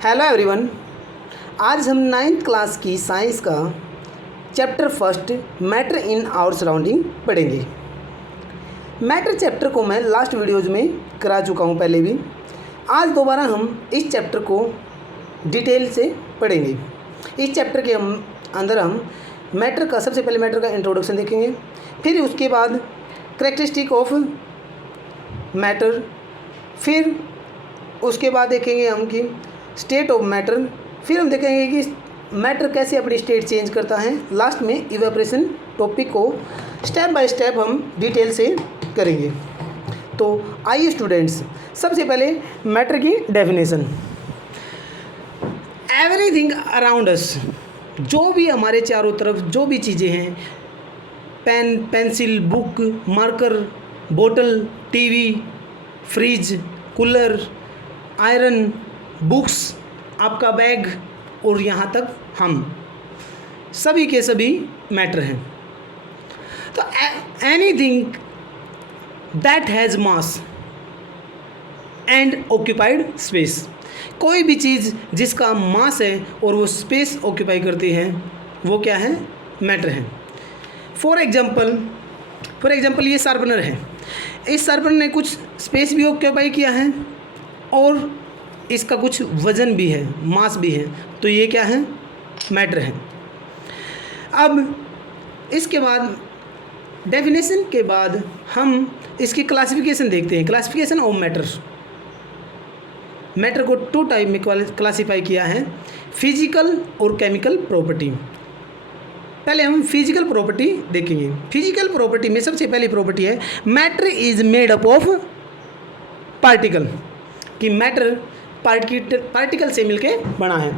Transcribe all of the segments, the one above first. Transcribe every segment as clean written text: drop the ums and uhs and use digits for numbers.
Hello everyone. आज हम 9th class की साइंस का chapter first matter in our surrounding पढ़ेंगे। मैटर चैप्टर को मैं लास्ट वीडियोज़ में करा चुका हूँ पहले भी। आज दोबारा हम इस चैप्टर को डिटेल से पढ़ेंगे। इस चैप्टर के अंदर हम मैटर का सबसे पहले मैटर का इंट्रोडक्शन देखेंगे, फिर उसके बाद कैरेक्टरिस्टिक ऑफ मैटर, फिर उसके बाद देखेंगे हम कि स्टेट ऑफ मैटर, फिर हम देखेंगे कि मैटर कैसे अपनी स्टेट चेंज करता है। लास्ट में इवेपोरेशन टॉपिक को स्टेप बाय स्टेप हम डिटेल से करेंगे। तो आइए स्टूडेंट्स, सबसे पहले मैटर की डेफिनेशन। एवरीथिंग अराउंड अस, जो भी हमारे चारों तरफ जो भी चीज़ें हैं, पेन, पेंसिल, बुक, मार्कर, बोतल, TV, fridge, cooler, iron, books, आपका बैग और यहाँ तक हम सभी के सभी मैटर हैं। तो anything that has mass and occupied space, कोई भी चीज़ जिसका मास है और वो स्पेस ऑक्यूपाई करती है वो क्या है? मैटर है। फॉर एग्जांपल ये शार्पनर है। इस शार्पनर ने कुछ स्पेस भी ऑक्यूपाई किया है और इसका कुछ वज़न भी है, मास भी है, तो ये क्या है? मैटर है। अब इसके बाद डेफिनेशन के बाद हम इसकी क्लासिफिकेशन देखते हैं। क्लासिफिकेशन ऑफ मैटर, मैटर को 2 टाइप में क्लासीफाई किया है, फिजिकल और केमिकल प्रॉपर्टी। पहले हम फिजिकल प्रॉपर्टी देखेंगे। फिजिकल प्रॉपर्टी में सबसे पहली प्रॉपर्टी है matter is made up of particle, कि मैटर पार्टिकल से मिलके बना है।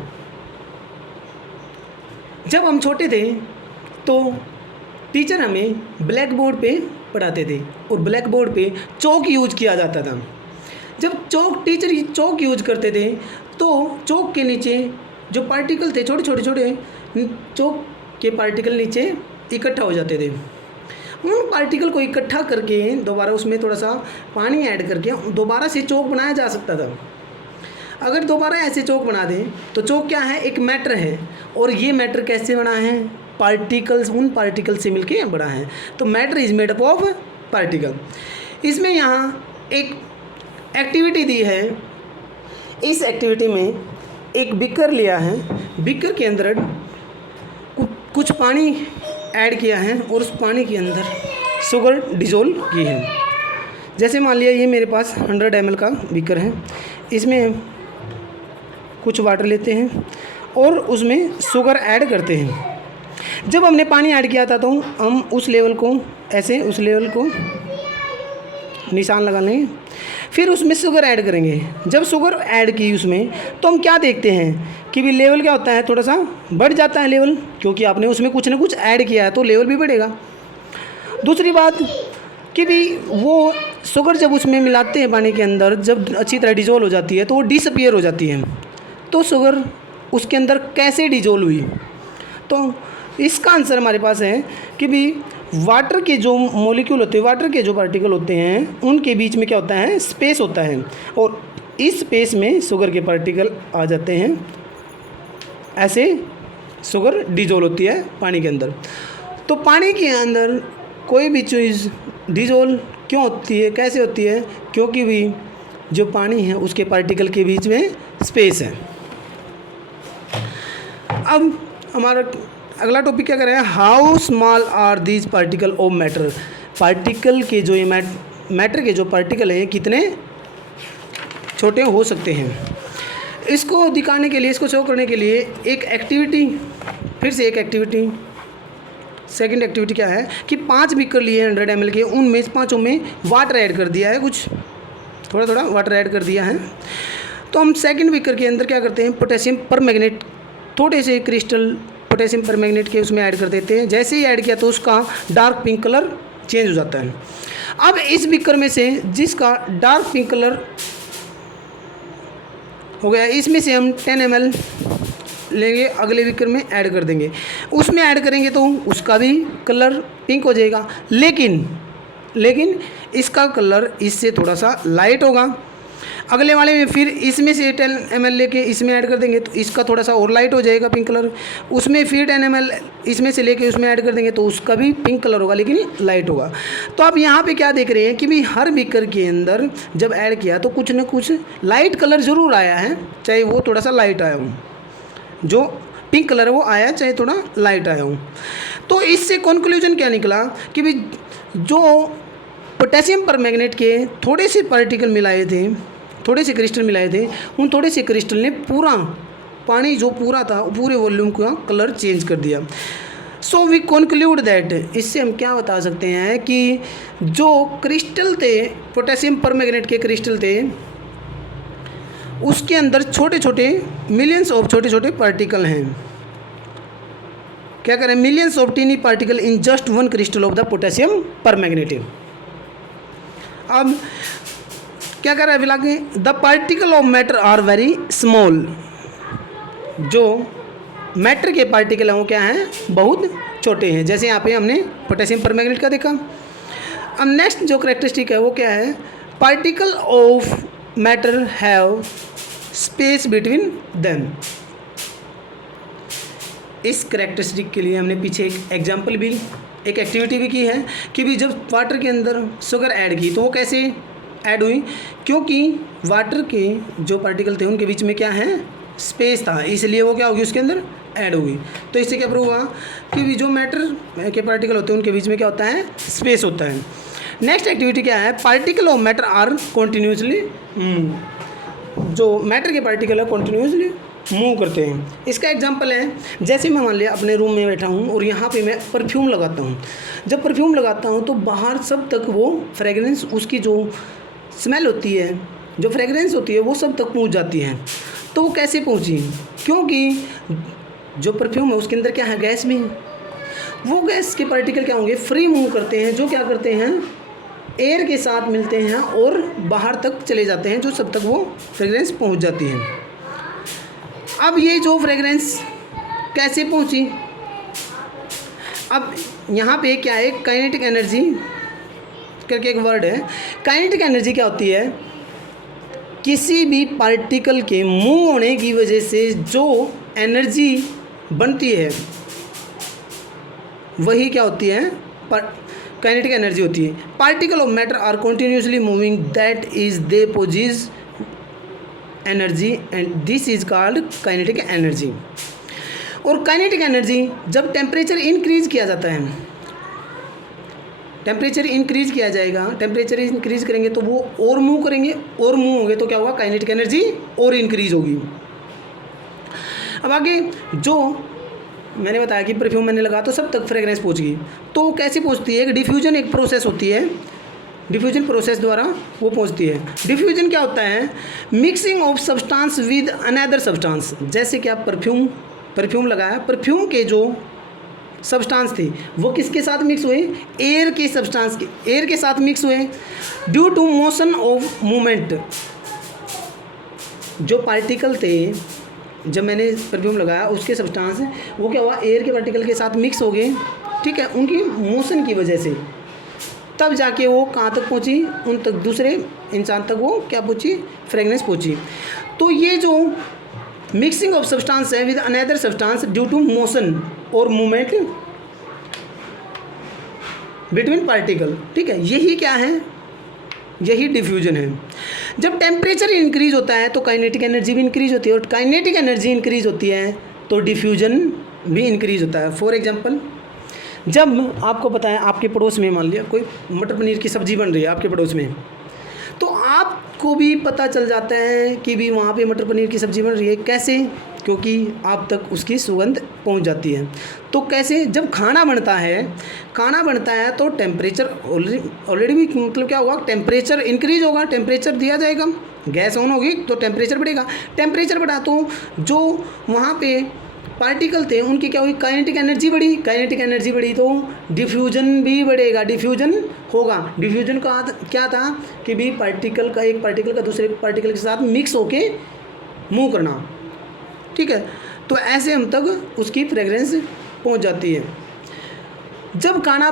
जब हम छोटे थे तो टीचर हमें ब्लैक बोर्ड पे पढ़ाते थे और ब्लैक बोर्ड पे चौक यूज किया जाता था। जब टीचर चौक यूज करते थे तो चौक के नीचे जो पार्टिकल थे, छोटे चौक के पार्टिकल नीचे इकट्ठा हो जाते थे। उन पार्टिकल को इकट्ठा करके दोबारा उसमें थोड़ा सा पानी ऐड करके दोबारा से चौक बनाया जा सकता था। अगर दोबारा ऐसे चौक बना दें तो चौक क्या है? एक मैटर है। और ये मैटर कैसे बना है? पार्टिकल्स, उन पार्टिकल से मिलके बना है। तो matter is made up of particle. इसमें यहाँ एक एक्टिविटी दी है। इस एक्टिविटी में एक बिकर लिया है, बिकर के अंदर कुछ पानी ऐड किया है और उस पानी के अंदर शुगर डिज़ोल्व की है। जैसे मान लिया ये मेरे पास 100 ml का बिकर है, इसमें कुछ वाटर लेते हैं और उसमें शुगर ऐड करते हैं। जब हमने पानी ऐड किया था तो हम उस लेवल को ऐसे, उस लेवल को निशान लगा लेंगे, फिर उसमें शुगर ऐड करेंगे। जब शुगर ऐड की उसमें तो हम क्या देखते हैं कि भी लेवल क्या होता है? थोड़ा सा बढ़ जाता है लेवल, क्योंकि आपने उसमें कुछ ना कुछ ऐड किया है तो लेवल भी बढ़ेगा। दूसरी बात कि भी वो शुगर जब उसमें मिलाते हैं पानी के अंदर, जब अच्छी तरह डिज़ोल्व हो जाती है तो वो डिसअपीयर हो जाती है। तो शुगर उसके अंदर कैसे डिज़ोल्व हुई? तो इसका आंसर हमारे पास है कि भी वाटर के जो मॉलिक्यूल होते हैं, वाटर के जो पार्टिकल होते हैं, उनके बीच में क्या होता है? स्पेस होता है और इस स्पेस में शुगर के पार्टिकल आ जाते हैं। ऐसे शुगर डिज़ोल्व होती है पानी के अंदर। तो पानी के अंदर कोई भी चीज़ डिज़ोल्व क्यों होती है, कैसे होती है? क्योंकि भी जो पानी है उसके पार्टिकल के बीच में स्पेस है। अब हमारा अगला टॉपिक क्या करें? How small are these particle of matter. Particle के जो ये मैटर के जो पार्टिकल हैं कितने छोटे हो सकते हैं। इसको दिखाने के लिए, इसको शो करने के लिए एक एक्टिविटी, फिर से एक एक्टिविटी, सेकंड एक्टिविटी क्या है कि 5 बीकर लिए 100 ml के, उनमें 5 में वाटर ऐड कर दिया है, कुछ थोड़ा वाटर ऐड कर दिया है। तो हम सेकंड बीकर के अंदर क्या करते हैं? पोटेशियम परमैंगनेट, थोड़े से क्रिस्टल पोटेशियम परमैंगनेट के उसमें ऐड कर देते हैं। जैसे ही ऐड किया तो उसका डार्क पिंक कलर चेंज हो जाता है। अब इस बीकर में से जिसका डार्क पिंक कलर हो गया, इसमें से हम 10 ml लेंगे, अगले बीकर में ऐड कर देंगे। उसमें ऐड करेंगे तो उसका भी कलर पिंक हो जाएगा, लेकिन इसका कलर इससे थोड़ा सा लाइट होगा। अगले वाले में फिर इसमें से 10 ml लेके इसमें ऐड कर देंगे तो इसका थोड़ा सा और लाइट हो जाएगा पिंक कलर। उसमें फिर 10 ml इसमें से लेके उसमें ऐड कर देंगे तो उसका भी पिंक कलर होगा लेकिन लाइट होगा। तो आप यहाँ पे क्या देख रहे हैं कि भाई हर बीकर के अंदर जब ऐड किया तो कुछ ना कुछ लाइट कलर ज़रूर आया है, चाहे वो थोड़ा सा लाइट आया हो, जो पिंक कलर है वो आया चाहे थोड़ा लाइट आया हो। तो इससे कंक्लूजन क्या निकला कि भाई जो पोटेशियम परमैंगनेट के थोड़े से पार्टिकल मिलाए थे, थोड़े से क्रिस्टल मिलाए थे, उन थोड़े से क्रिस्टल ने पूरा पानी जो पूरा था पूरे वॉल्यूम का कलर चेंज कर दिया। सो वी कंक्लूड दैट, इससे हम क्या बता सकते हैं कि जो क्रिस्टल थे पोटेशियम परमैंगनेट के क्रिस्टल थे उसके अंदर छोटे छोटे मिलियंस ऑफ छोटे छोटे पार्टिकल हैं। क्या करें, millions of tiny particle in just one crystal of the potassium permanganate. अब क्या कर रहा है फिलहाल कि the particle of matter are very small, जो मैटर के पार्टिकल हैं वो क्या हैं, बहुत छोटे हैं। जैसे यहाँ पे हमने पोटेशियम परमैंगनेट का देखा। अब नेक्स्ट जो करेक्टरिस्टिक है वो क्या है, particle of matter have space between them. इस करेक्टरिस्टिक के लिए हमने पीछे एक एग्जाम्पल भी, एक एक्टिविटी भी की है कि भी जब वाटर के अंदर शुगर ऐड की तो वो कैसे ऐड हुई, क्योंकि वाटर के जो पार्टिकल थे उनके बीच में क्या है, स्पेस था, इसलिए वो क्या होगी उसके अंदर ऐड होगी। तो इससे क्या प्रूव हुआ कि भी जो मैटर के पार्टिकल होते हैं उनके बीच में क्या होता है, स्पेस होता है। नेक्स्ट एक्टिविटी क्या है, particle of matter are continuously, जो मैटर के पार्टिकल है कॉन्टीन्यूसली मूव करते हैं। इसका एग्जांपल है, जैसे मैं मान लिया अपने रूम में बैठा हूँ और यहाँ पे मैं परफ्यूम लगाता हूँ। जब परफ्यूम लगाता हूँ तो बाहर सब तक वो फ्रेगरेंस, उसकी जो स्मेल होती है, जो फ्रेगरेंस होती है वो सब तक पहुँच जाती है। तो वो कैसे पहुँची, क्योंकि जो परफ्यूम है उसके अंदर क्या है, गैस भी है। वो गैस के पार्टिकल क्या होंगे, फ्री मूव करते हैं, जो क्या करते हैं, एयर के साथ मिलते हैं और बाहर तक चले जाते हैं, जो सब तक वो फ्रेगरेंस पहुँच जाती है। अब ये जो फ्रेगरेंस कैसे पहुंची, अब यहाँ पे क्या है, काइनेटिक एनर्जी करके एक वर्ड है। काइनेटिक एनर्जी क्या होती है, किसी भी पार्टिकल के मूव होने की वजह से जो एनर्जी बनती है वही क्या होती है, काइनेटिक एनर्जी होती है। Particle of matter are continuously moving, that is they possess energy and this is called kinetic energy. और काइनेटिक एनर्जी जब टेम्परेचर इंक्रीज किया जाता है, टेम्परेचर इंक्रीज किया जाएगा, टेम्परेचर इंक्रीज करेंगे तो वो और मूव करेंगे, और मूव होंगे तो क्या होगा, काइनेटिक एनर्जी और इंक्रीज होगी। अब आगे जो मैंने बताया कि परफ्यूम मैंने लगा तो सब तक फ्रेगरेंस पहुंच गई, तो कैसे पहुंचती है, एक डिफ्यूजन एक प्रोसेस होती है, डिफ्यूजन प्रोसेस द्वारा वो पहुंचती है। डिफ्यूजन क्या होता है, mixing of substance with another substance. जैसे कि आप परफ्यूम लगाया, परफ्यूम के जो सब्सटेंस थे वो किसके साथ मिक्स हुए, एयर के सब्सटेंस के, एयर के साथ मिक्स हुए। Due to motion of movement, जो पार्टिकल थे जब मैंने परफ्यूम लगाया उसके सब्सटेंस वो क्या हुआ, एयर के पार्टिकल के साथ मिक्स हो गए, ठीक है, उनकी मोशन की वजह से, तब जाके वो कहाँ तक पहुँची, उन तक, दूसरे इंसान तक वो क्या पहुँची, फ्रेगनेंस पहुँची। तो ये जो मिक्सिंग ऑफ सब्सटेंस है with another substance due to motion और मूवमेंट बिटवीन पार्टिकल, ठीक है, यही क्या है, यही डिफ्यूजन है। जब टेम्परेचर इंक्रीज होता है तो काइनेटिक एनर्जी भी इंक्रीज होती है, और काइनेटिक एनर्जी इंक्रीज होती है तो डिफ्यूजन भी इंक्रीज होता है। फॉर एग्जांपल, जब आपको पता है आपके पड़ोस में मान लिया कोई मटर पनीर की सब्ज़ी बन रही है आपके पड़ोस में, तो आपको भी पता चल जाता है कि भी वहाँ पे मटर पनीर की सब्ज़ी बन रही है। कैसे, क्योंकि आप तक उसकी सुगंध पहुँच जाती है। तो कैसे, जब खाना बनता है तो टेम्परेचर ऑलरेडी भी मतलब क्या होगा, टेम्परेचर इंक्रीज होगा, टेम्परेचर दिया जाएगा, गैस ऑन होगी तो टेम्परेचर बढ़ेगा, टेम्परेचर बढ़ा तो जो वहाँ पे पार्टिकल थे उनकी क्या हुई, काइनेटिक एनर्जी बढ़ी, काइनेटिक एनर्जी बढ़ी तो डिफ्यूजन भी बढ़ेगा, डिफ्यूजन होगा। डिफ्यूजन का क्या था कि भी पार्टिकल का, एक पार्टिकल का दूसरे पार्टिकल के साथ मिक्स होके मूव करना, ठीक है। तो ऐसे हम तक उसकी फ्रेगरेंस पहुंच जाती है। जब खाना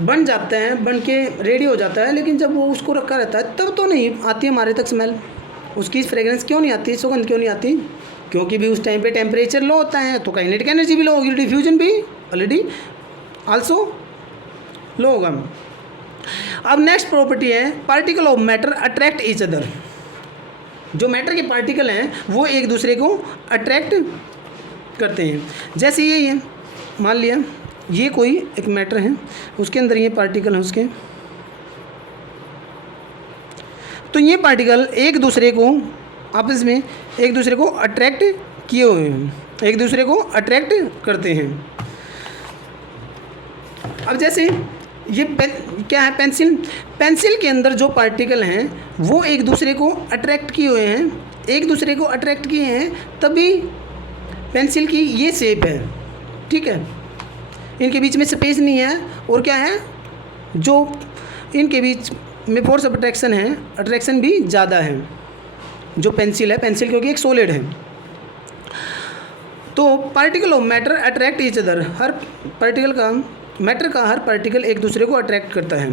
बन जाता है, बन के रेडी हो जाता है, लेकिन जब वो उसको रखा रहता है तब तो नहीं आती है हमारे तक स्मेल, उसकी फ्रेगरेंस क्यों नहीं आती, सुगंध क्यों नहीं आती? क्योंकि भी उस टाइम पे टेम्परेचर लो होता है, तो काइनेटिक एनर्जी भी लो होगी, डिफ्यूजन भी ऑलरेडी आल्सो लो होगा। अब नेक्स्ट प्रॉपर्टी है particle of matter attract each other. जो मैटर के पार्टिकल हैं वो एक दूसरे को अट्रैक्ट करते हैं। जैसे ये है, मान लिया ये कोई एक मैटर है, उसके अंदर ये पार्टिकल है उसके, तो ये पार्टिकल एक दूसरे को आपस में एक दूसरे को अट्रैक्ट किए हुए हैं, एक दूसरे को अट्रैक्ट करते हैं। अब जैसे ये क्या है, पेंसिल के अंदर जो पार्टिकल हैं वो एक दूसरे को अट्रैक्ट किए हुए हैं, एक दूसरे को अट्रैक्ट किए हैं, तभी पेंसिल की ये शेप है, ठीक है। इनके बीच में स्पेस नहीं है, और क्या है, जो इनके बीच में फोर्स ऑफ अट्रैक्शन है, अट्रैक्शन भी ज़्यादा है। जो पेंसिल है, पेंसिल क्योंकि एक सॉलिड है, तो particle of matter attract each other, her particle का, मैटर का हर पार्टिकल एक दूसरे को अट्रैक्ट करता है।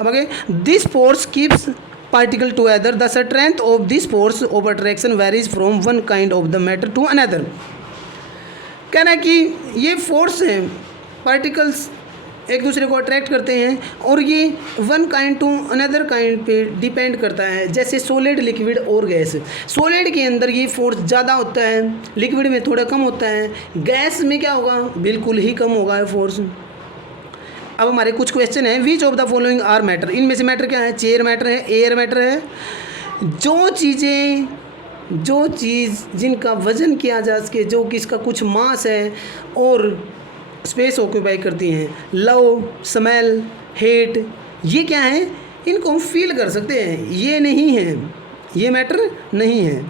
अब आगे, this force keeps particle together, the strength of this force of attraction varies from one kind of the matter to another. कहना है कि ये फोर्स है, पार्टिकल्स एक दूसरे को अट्रैक्ट करते हैं, और ये one kind to another kind पे डिपेंड करता है। जैसे सॉलिड, लिक्विड और गैस, सॉलिड के अंदर ये फोर्स ज़्यादा होता है, लिक्विड में थोड़ा कम होता है, गैस में क्या होगा, बिल्कुल ही कम होगा ये फोर्स। अब हमारे कुछ क्वेश्चन हैं, which of the following are matter, इनमें से मैटर क्या है, चेयर मैटर है, एयर मैटर है। जो चीज़ जिनका वजन किया जा सके, जो किसका कुछ मास है और स्पेस ऑक्यूपाई करती हैं, लव, स्मेल, हेट, ये क्या है, इनको हम फील कर सकते हैं, ये नहीं है, ये मैटर नहीं है।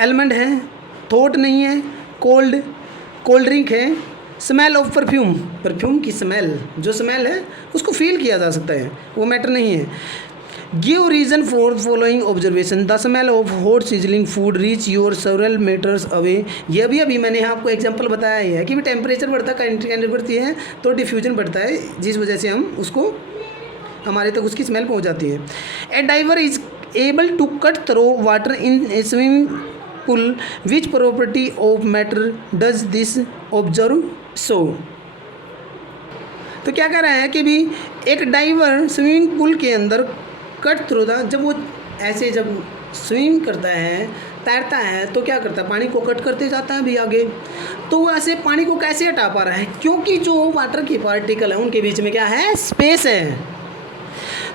एलिमेंट है, थॉट नहीं है, कोल्ड ड्रिंक है, स्मेल ऑफ परफ्यूम, परफ्यूम की स्मेल, जो स्मेल है उसको फील किया जा सकता है, वो मैटर नहीं है। Give reason for following observation, the smell of hot sizzling food reach your several metres away. ये अभी मैंने आपको एग्जांपल बताया ही है कि भी टेम्परेचर बढ़ता है, काइनेटिक एनर्जी बढ़ती है, तो डिफ्यूजन बढ़ता है, जिस वजह से हम उसको, हमारे तक उसकी स्मेल पहुंच जाती है। A diver is able to cut through water in a swimming pool, which property of matter does this observe so. तो क्या कह रहा है कि भी एक डाइवर स्विमिंग पूल के अंदर कट थ्रू था, जब वो ऐसे जब स्विम करता है, तैरता है, तो क्या करता है, पानी को कट करते जाता है भी आगे। तो वो ऐसे पानी को कैसे हटा पा रहा है, क्योंकि जो वाटर के पार्टिकल हैं उनके बीच में क्या है, स्पेस है।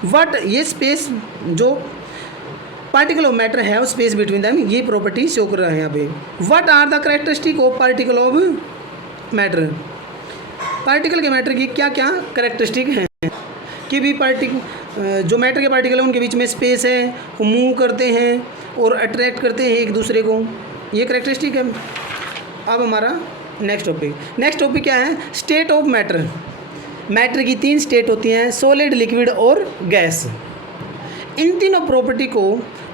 बट ये स्पेस जो पार्टिकल ऑफ मैटर है, स्पेस बिटवीन दैम, ये प्रॉपर्टी शो कर रहा है यहाँ पे। What are the characteristic of particle of matter, particle के मैटर की क्या क्या कैरेक्टरिस्टिक हैं कि भी जो मैटर के पार्टिकल है उनके बीच में स्पेस है, वो मूव करते हैं और अट्रैक्ट करते हैं एक दूसरे को, ये कैरेक्टरिस्टिक है। अब हमारा नेक्स्ट टॉपिक क्या है, स्टेट ऑफ मैटर। मैटर की 3 स्टेट होती हैं, सॉलिड, लिक्विड और गैस। इन तीनों प्रॉपर्टी को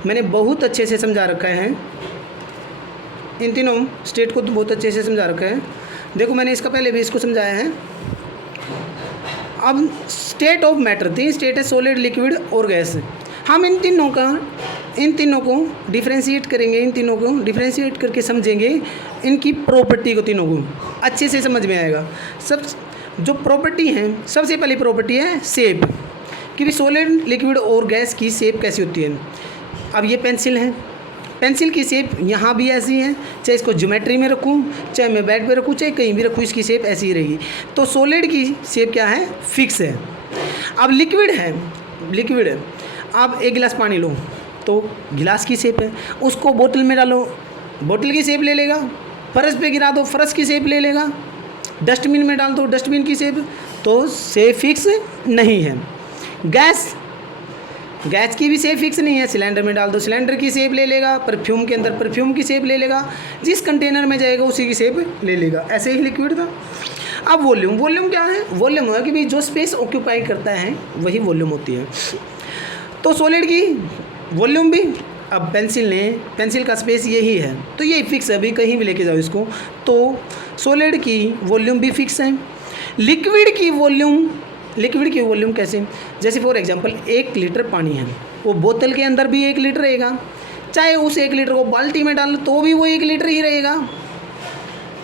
मैंने बहुत अच्छे से समझा रखा है, इन तीनों स्टेट को बहुत अच्छे से समझा रखा है। देखो मैंने इसका पहले भी इसको समझाया है। अब स्टेट ऑफ मैटर, 3 स्टेट है, सॉलिड, लिक्विड और गैस। हम इन तीनों को डिफ्रेंशिएट करेंगे, इन तीनों को डिफ्रेंशिएट करके समझेंगे, इनकी प्रॉपर्टी को तीनों को अच्छे से समझ में आएगा। सब जो प्रॉपर्टी हैं, सबसे पहली प्रॉपर्टी है शेप, कि भी सॉलिड, लिक्विड और गैस की शेप कैसी होती है। अब ये पेंसिल है, पेंसिल की शेप यहाँ भी ऐसी है, चाहे इसको ज्योमेट्री में रखूँ, चाहे मैं बेड पे रखूँ, चाहे कहीं भी रखूँ, इसकी शेप ऐसी ही रहेगी। तो सॉलिड की शेप क्या है, फिक्स है। अब लिक्विड है, लिक्विड आप एक गिलास पानी लो तो गिलास की शेप है, उसको बोतल में डालो, बोतल की शेप ले लेगा, फर्श पे गिरा दो, फर्श की शेप ले लेगा, डस्टबिन में डाल दो, डस्टबिन की शेप, तो शेप फिक्स नहीं है। गैस की भी शेप फिक्स नहीं है, सिलेंडर में डाल दो, सिलेंडर की शेप ले लेगा, परफ्यूम के अंदर परफ्यूम की शेप ले लेगा, जिस कंटेनर में जाएगा उसी की शेप ले लेगा। ऐसे ही लिक्विड था। अब वॉल्यूम क्या है, वॉल्यूम है कि भाई जो स्पेस ऑक्यूपाई करता है वही वॉल्यूम होती है। तो सॉलिड की वॉल्यूम भी, अब पेंसिल का स्पेस यही है, तो ये फिक्स है, अभी कहीं भी लेके जाओ इसको, तो सॉलिड की वॉल्यूम भी फिक्स है। लिक्विड की वॉल्यूम कैसे, जैसे फॉर एग्जांपल 1 लीटर पानी है, वो बोतल के अंदर भी 1 लीटर रहेगा, चाहे उस 1 लीटर को बाल्टी में डालो तो भी वो 1 लीटर ही रहेगा,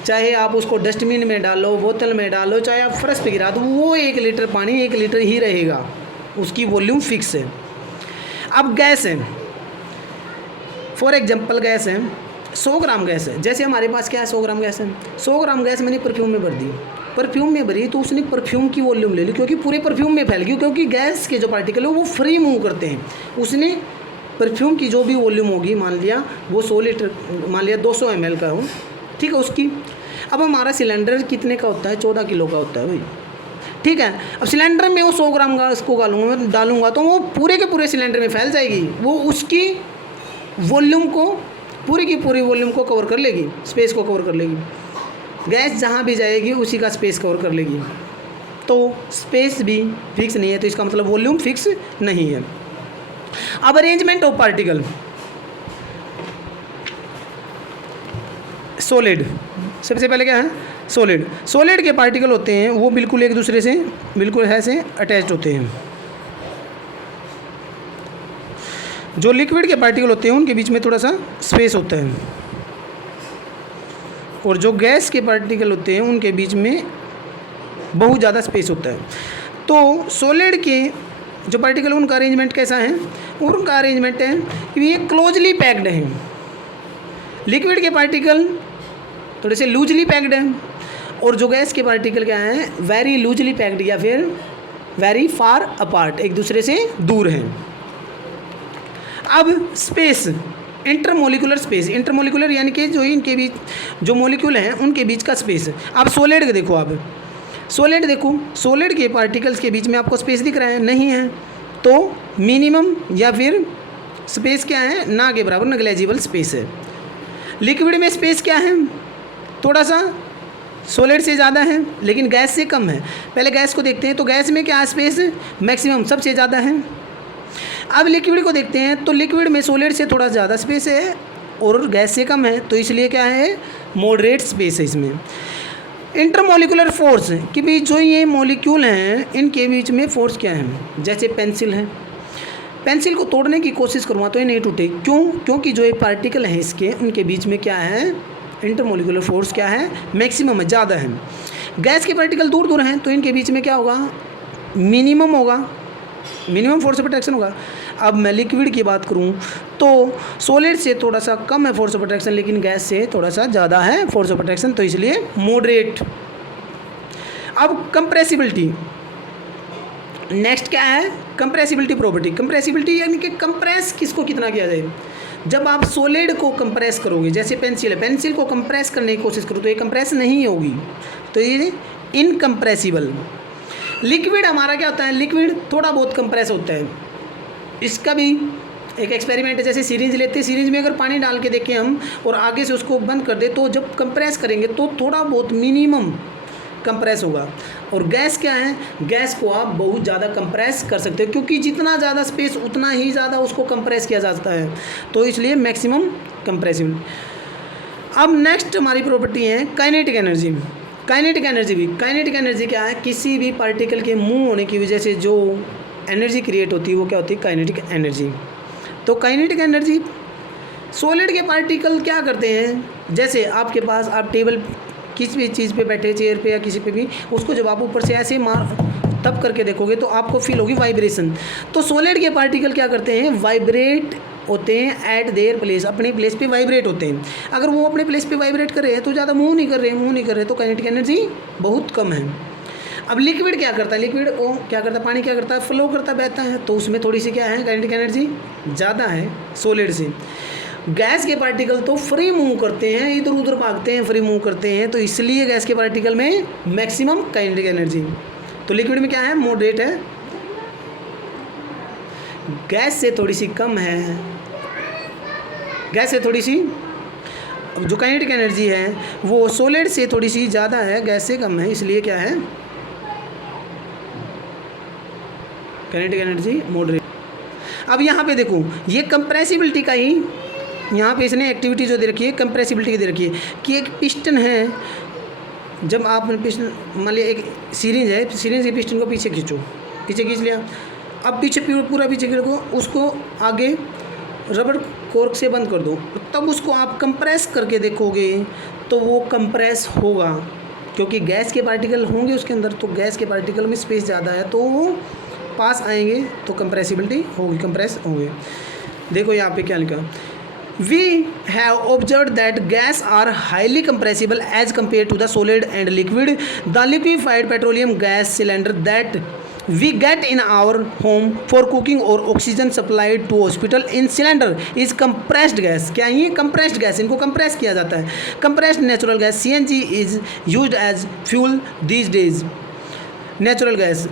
चाहे आप उसको डस्टबिन में डालो, बोतल में डालो, चाहे आप फर्श पे गिरा दो, वो 1 लीटर पानी 1 लीटर ही रहेगा, उसकी वॉल्यूम फिक्स है। अब गैस है, फॉर एग्जांपल गैस है 100 ग्राम गैस है, जैसे हमारे पास क्या है 100 ग्राम गैस है, 100 ग्राम गैस मैंने परफ्यूम में भर दी, परफ्यूम में भरी तो उसने परफ्यूम की वॉल्यूम ले ली, क्योंकि पूरे परफ्यूम में फैल गई, क्योंकि गैस के जो पार्टिकल है वो फ्री मूव करते हैं। उसने परफ्यूम की जो भी वॉल्यूम होगी, मान लिया वो 100 लीटर, मान लिया 200 ml का हो, ठीक है उसकी। अब हमारा सिलेंडर कितने का होता है, 14 किलो का होता है भाई, ठीक है। अब सिलेंडर में वो 100 ग्राम गैस को डालूंगा तो वो पूरे के पूरे सिलेंडर में फैल जाएगी, वो उसकी वॉल्यूम को, पूरी की पूरी वॉल्यूम को कवर कर लेगी, स्पेस को कवर कर लेगी। गैस जहाँ भी जाएगी उसी का स्पेस कवर कर लेगी, तो स्पेस भी फिक्स नहीं है, तो इसका मतलब वॉल्यूम फिक्स नहीं है। अब अरेंजमेंट ऑफ पार्टिकल, सॉलिड, सबसे पहले क्या है सॉलिड। सॉलिड के पार्टिकल होते हैं वो बिल्कुल एक दूसरे से बिल्कुल ऐसे अटैच्ड होते हैं। जो लिक्विड के पार्टिकल होते हैं उनके बीच में थोड़ा सा स्पेस होता है, और जो गैस के पार्टिकल होते हैं उनके बीच में बहुत ज़्यादा स्पेस होता है। तो सॉलिड के जो पार्टिकल उनका अरेंजमेंट कैसा है, उनका अरेंजमेंट है कि ये क्लोजली पैक्ड हैं। लिक्विड के पार्टिकल थोड़े से लूजली पैक्ड हैं, और जो गैस के पार्टिकल क्या हैं वेरी लूजली पैक्ड या फिर वेरी फार अपार्ट, एक दूसरे से दूर हैं। अब स्पेस, इंटरमोलिकुलर स्पेस, इंटरमोलिकुलर यानी कि जो इनके बीच जो मॉलिक्यूल हैं उनके बीच का स्पेस। अब सॉलिड का देखो, आप सॉलिड देखो, सॉलिड के पार्टिकल्स के बीच में आपको स्पेस दिख रहा है, नहीं है, तो मिनिमम या फिर स्पेस क्या है, ना के बराबर नेग्लिजिबल स्पेस है। लिक्विड में स्पेस क्या है, थोड़ा सा सॉलिड से ज़्यादा है लेकिन गैस से कम है। पहले गैस को देखते हैं, तो गैस में क्या स्पेस मैक्सिमम सबसे ज़्यादा है। अब लिक्विड को देखते हैं, तो लिक्विड में सॉलिड से थोड़ा ज़्यादा स्पेस है और गैस से कम है, तो इसलिए क्या है मॉडरेट स्पेस है इसमें। इंटरमोलिकुलर फोर्स कि भी जो ये मॉलिक्यूल हैं इनके बीच में फोर्स क्या है, जैसे पेंसिल है, पेंसिल को तोड़ने की कोशिश करूँगा तो ये नहीं टूटे, क्यों, क्योंकि जो ये पार्टिकल हैं इसके उनके बीच में क्या है इंटरमोलिकुलर फोर्स क्या है मैक्सिमम है, ज़्यादा है। गैस के पार्टिकल दूर दूर हैं तो इनके बीच में क्या होगा मिनिमम होगा, मिनिमम फोर्स ऑफ अट्रैक्शन होगा। अब मैं लिक्विड की बात करूं तो सॉलिड से थोड़ा सा कम है फोर्स ऑफ अट्रैक्शन, लेकिन गैस से थोड़ा सा ज़्यादा है फोर्स ऑफ अट्रैक्शन, तो इसलिए मॉडरेट। अब कंप्रेसिबिलिटी, नेक्स्ट क्या है कंप्रेसिबिलिटी प्रॉपर्टी। कंप्रेसिबिलिटी यानी कि कंप्रेस किसको कितना किया जाए। जब आप सॉलिड को कंप्रेस करोगे, जैसे पेंसिल है, पेंसिल को कंप्रेस करने की कोशिश करो तो ये कंप्रेस नहीं होगी, तो ये इनकम्प्रेसिबल। लिक्विड हमारा क्या होता है, लिक्विड थोड़ा बहुत कंप्रेस होता है। इसका भी एक एक्सपेरिमेंट है, जैसे सीरीज लेते हैं, सीरीज में अगर पानी डाल के देखें हम और आगे से उसको बंद कर दे तो जब कंप्रेस करेंगे तो थोड़ा बहुत मिनिमम कंप्रेस होगा। और गैस क्या है, गैस को आप बहुत ज़्यादा कंप्रेस कर सकते हो, क्योंकि जितना ज़्यादा स्पेस उतना ही ज़्यादा उसको कंप्रेस किया जाता है, तो इसलिए मैक्सिमम कंप्रेसिबल। अब नेक्स्ट हमारी प्रॉपर्टी है काइनेटिक एनर्जी। काइनेटिक एनर्जी भी, काइनेटिक एनर्जी क्या है, किसी भी पार्टिकल के मूव होने की वजह से जो एनर्जी क्रिएट होती है वो क्या होती है काइनेटिक एनर्जी। तो काइनेटिक एनर्जी सॉलिड के पार्टिकल क्या करते हैं, जैसे आपके पास आप टेबल किसी भी चीज़ पे बैठे, चेयर पे या किसी पे भी, उसको जब आप ऊपर से ऐसे मार तब करके देखोगे तो आपको फील होगी वाइब्रेशन। तो सॉलिड के पार्टिकल क्या करते हैं वाइब्रेट होते हैं एट देयर प्लेस, अपनी प्लेस पे वाइब्रेट होते हैं। अगर वो अपने प्लेस पे वाइब्रेट कर रहे हैं तो ज़्यादा मूव नहीं कर रहे तो काइनेटिक एनर्जी बहुत कम है। अब लिक्विड क्या करता है, लिक्विड वो क्या करता है, पानी क्या करता है फ्लो करता बहता है, तो उसमें थोड़ी सी क्या है काइनेटिक एनर्जी ज़्यादा है सॉलिड से। गैस के पार्टिकल तो फ्री मूव करते हैं, इधर उधर भागते हैं, फ्री मूव करते हैं, तो इसलिए गैस के पार्टिकल में मैक्सिमम काइनेटिक एनर्जी। तो लिक्विड में क्या है मॉडरेट है, गैस से थोड़ी सी कम है, गैस से थोड़ी सी जो काइनेटिक एनर्जी है वो सॉलिड से थोड़ी सी ज़्यादा है, गैस से कम है, इसलिए क्या है काइनेटिक एनर्जी मॉडरेट। अब यहाँ पे देखो ये कंप्रेसिबिलिटी का ही, यहाँ पे इसने एक्टिविटी जो दे रखी है कंप्रेसिबिलिटी की दे रखी है कि एक पिस्टन है, जब आप पिस्टन मान लिया एक सीरीज है, सीरीज के पिस्टन को पीछे खींचो, पीछे खींच लिया, अब पीछे पूरा पीछे को उसको आगे रबर कोर्क से बंद कर दो, तब उसको आप कंप्रेस करके देखोगे तो वो कंप्रेस होगा, क्योंकि गैस के पार्टिकल होंगे उसके अंदर, तो गैस के पार्टिकल में स्पेस ज़्यादा है तो वो पास आएंगे तो कंप्रेसिबिलिटी होगी, कंप्रेस होंगे। देखो यहाँ पे क्या लिखा, We have observed that gas are highly compressible as compared to the solid and liquid. The liquefied petroleum gas cylinder that we get in our home for cooking or oxygen supplied to hospital in cylinder is compressed gas. क्या ये compressed gas, इनको compress किया जाता है। Compressed natural gas CNG is used as fuel these days. Natural gas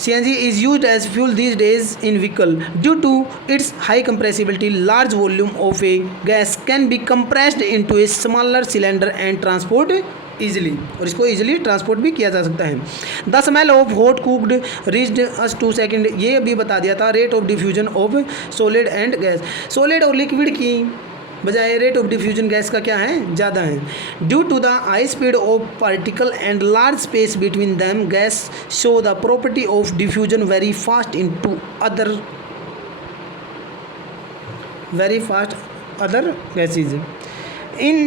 CNG is used as fuel these days in vehicle. Due to its high compressibility, large volume of a gas can be compressed into a smaller cylinder and transport easily. और इसको easily transport भी किया जा सकता है। The smell of hot cooked reached us 2 seconds. ये अभी बता दिया था। Rate of diffusion of solid and gas. Solid और liquid की बजाय रेट ऑफ डिफ्यूजन गैस का क्या है, ज़्यादा है। Due to the high speed of particle and large space between them, gas show the property of diffusion very fast other gases. In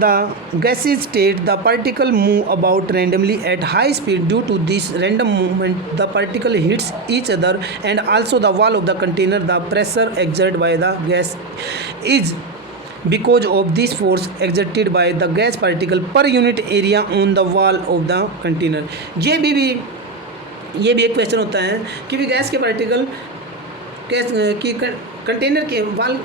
the gaseous state, the particle move about randomly at high speed. Due to this random movement, the particle hits each other and also the wall of the container. The pressure exerted by the gas is because of this force exerted by the gas particle per unit area on the wall of the container. ये भी एक question होता है कि भी gas के particle की container के वाल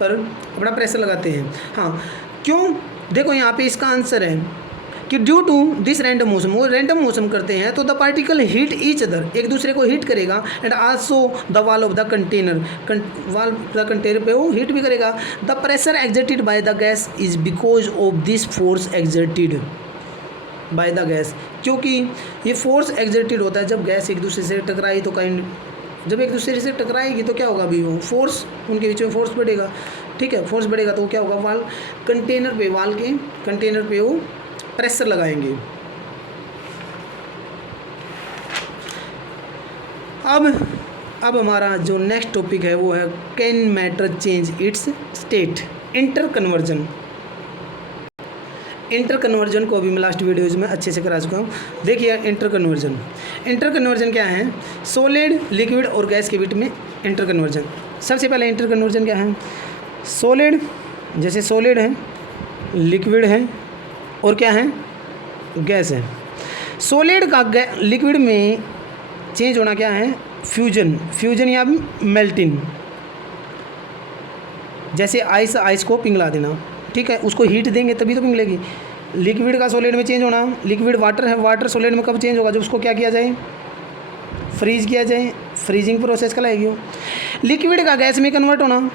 पर अपना प्रेशर लगाते हैं। हाँ, क्यों? देखो यहाँ पे इसका आंसर है कि due to this random motion, वो रैंडम मोशन करते हैं तो the particle hit each other, एक दूसरे को हीट करेगा, and also the wall of the container, wall the container पे वो हीट भी करेगा। The pressure exerted by the gas is because of this force exerted by the gas, क्योंकि ये फोर्स एक्सर्टेड होता है जब गैस एक दूसरे से टकराई, तो जब एक दूसरे से टकराएगी तो क्या होगा, अभी वो फोर्स, उनके बीच में फोर्स बढ़ेगा। ठीक है, फोर्स बढ़ेगा तो क्या होगा, वाल के कंटेनर पे वो प्रेशर लगाएंगे। अब हमारा जो नेक्स्ट टॉपिक है वो है can matter change it's state, inter conversion को अभी मैं लास्ट वीडियोज़ में अच्छे से करा चुका हूँ। देखिए इंटर कन्वर्जन क्या है, सॉलिड, लिक्विड और गैस के बीच में इंटर कन्वर्जन। सबसे पहले इंटर कन्वर्जन क्या है, सॉलिड, जैसे सॉलिड है, लिक्विड है और क्या है, गैस है। सॉलिड का लिक्विड में चेंज होना क्या है, फ्यूजन या मेल्टिंग। जैसे आइस को पिघला देना, ठीक है, उसको हीट देंगे तभी तो पिघलेगी। लिक्विड का सॉलिड में चेंज होना, लिक्विड वाटर है, वाटर सॉलिड में कब चेंज होगा, जब उसको क्या किया जाए, फ्रीज किया जाए, फ्रीजिंग प्रोसेस कहलाएगी वो। लिक्विड का गैस में कन्वर्ट होना,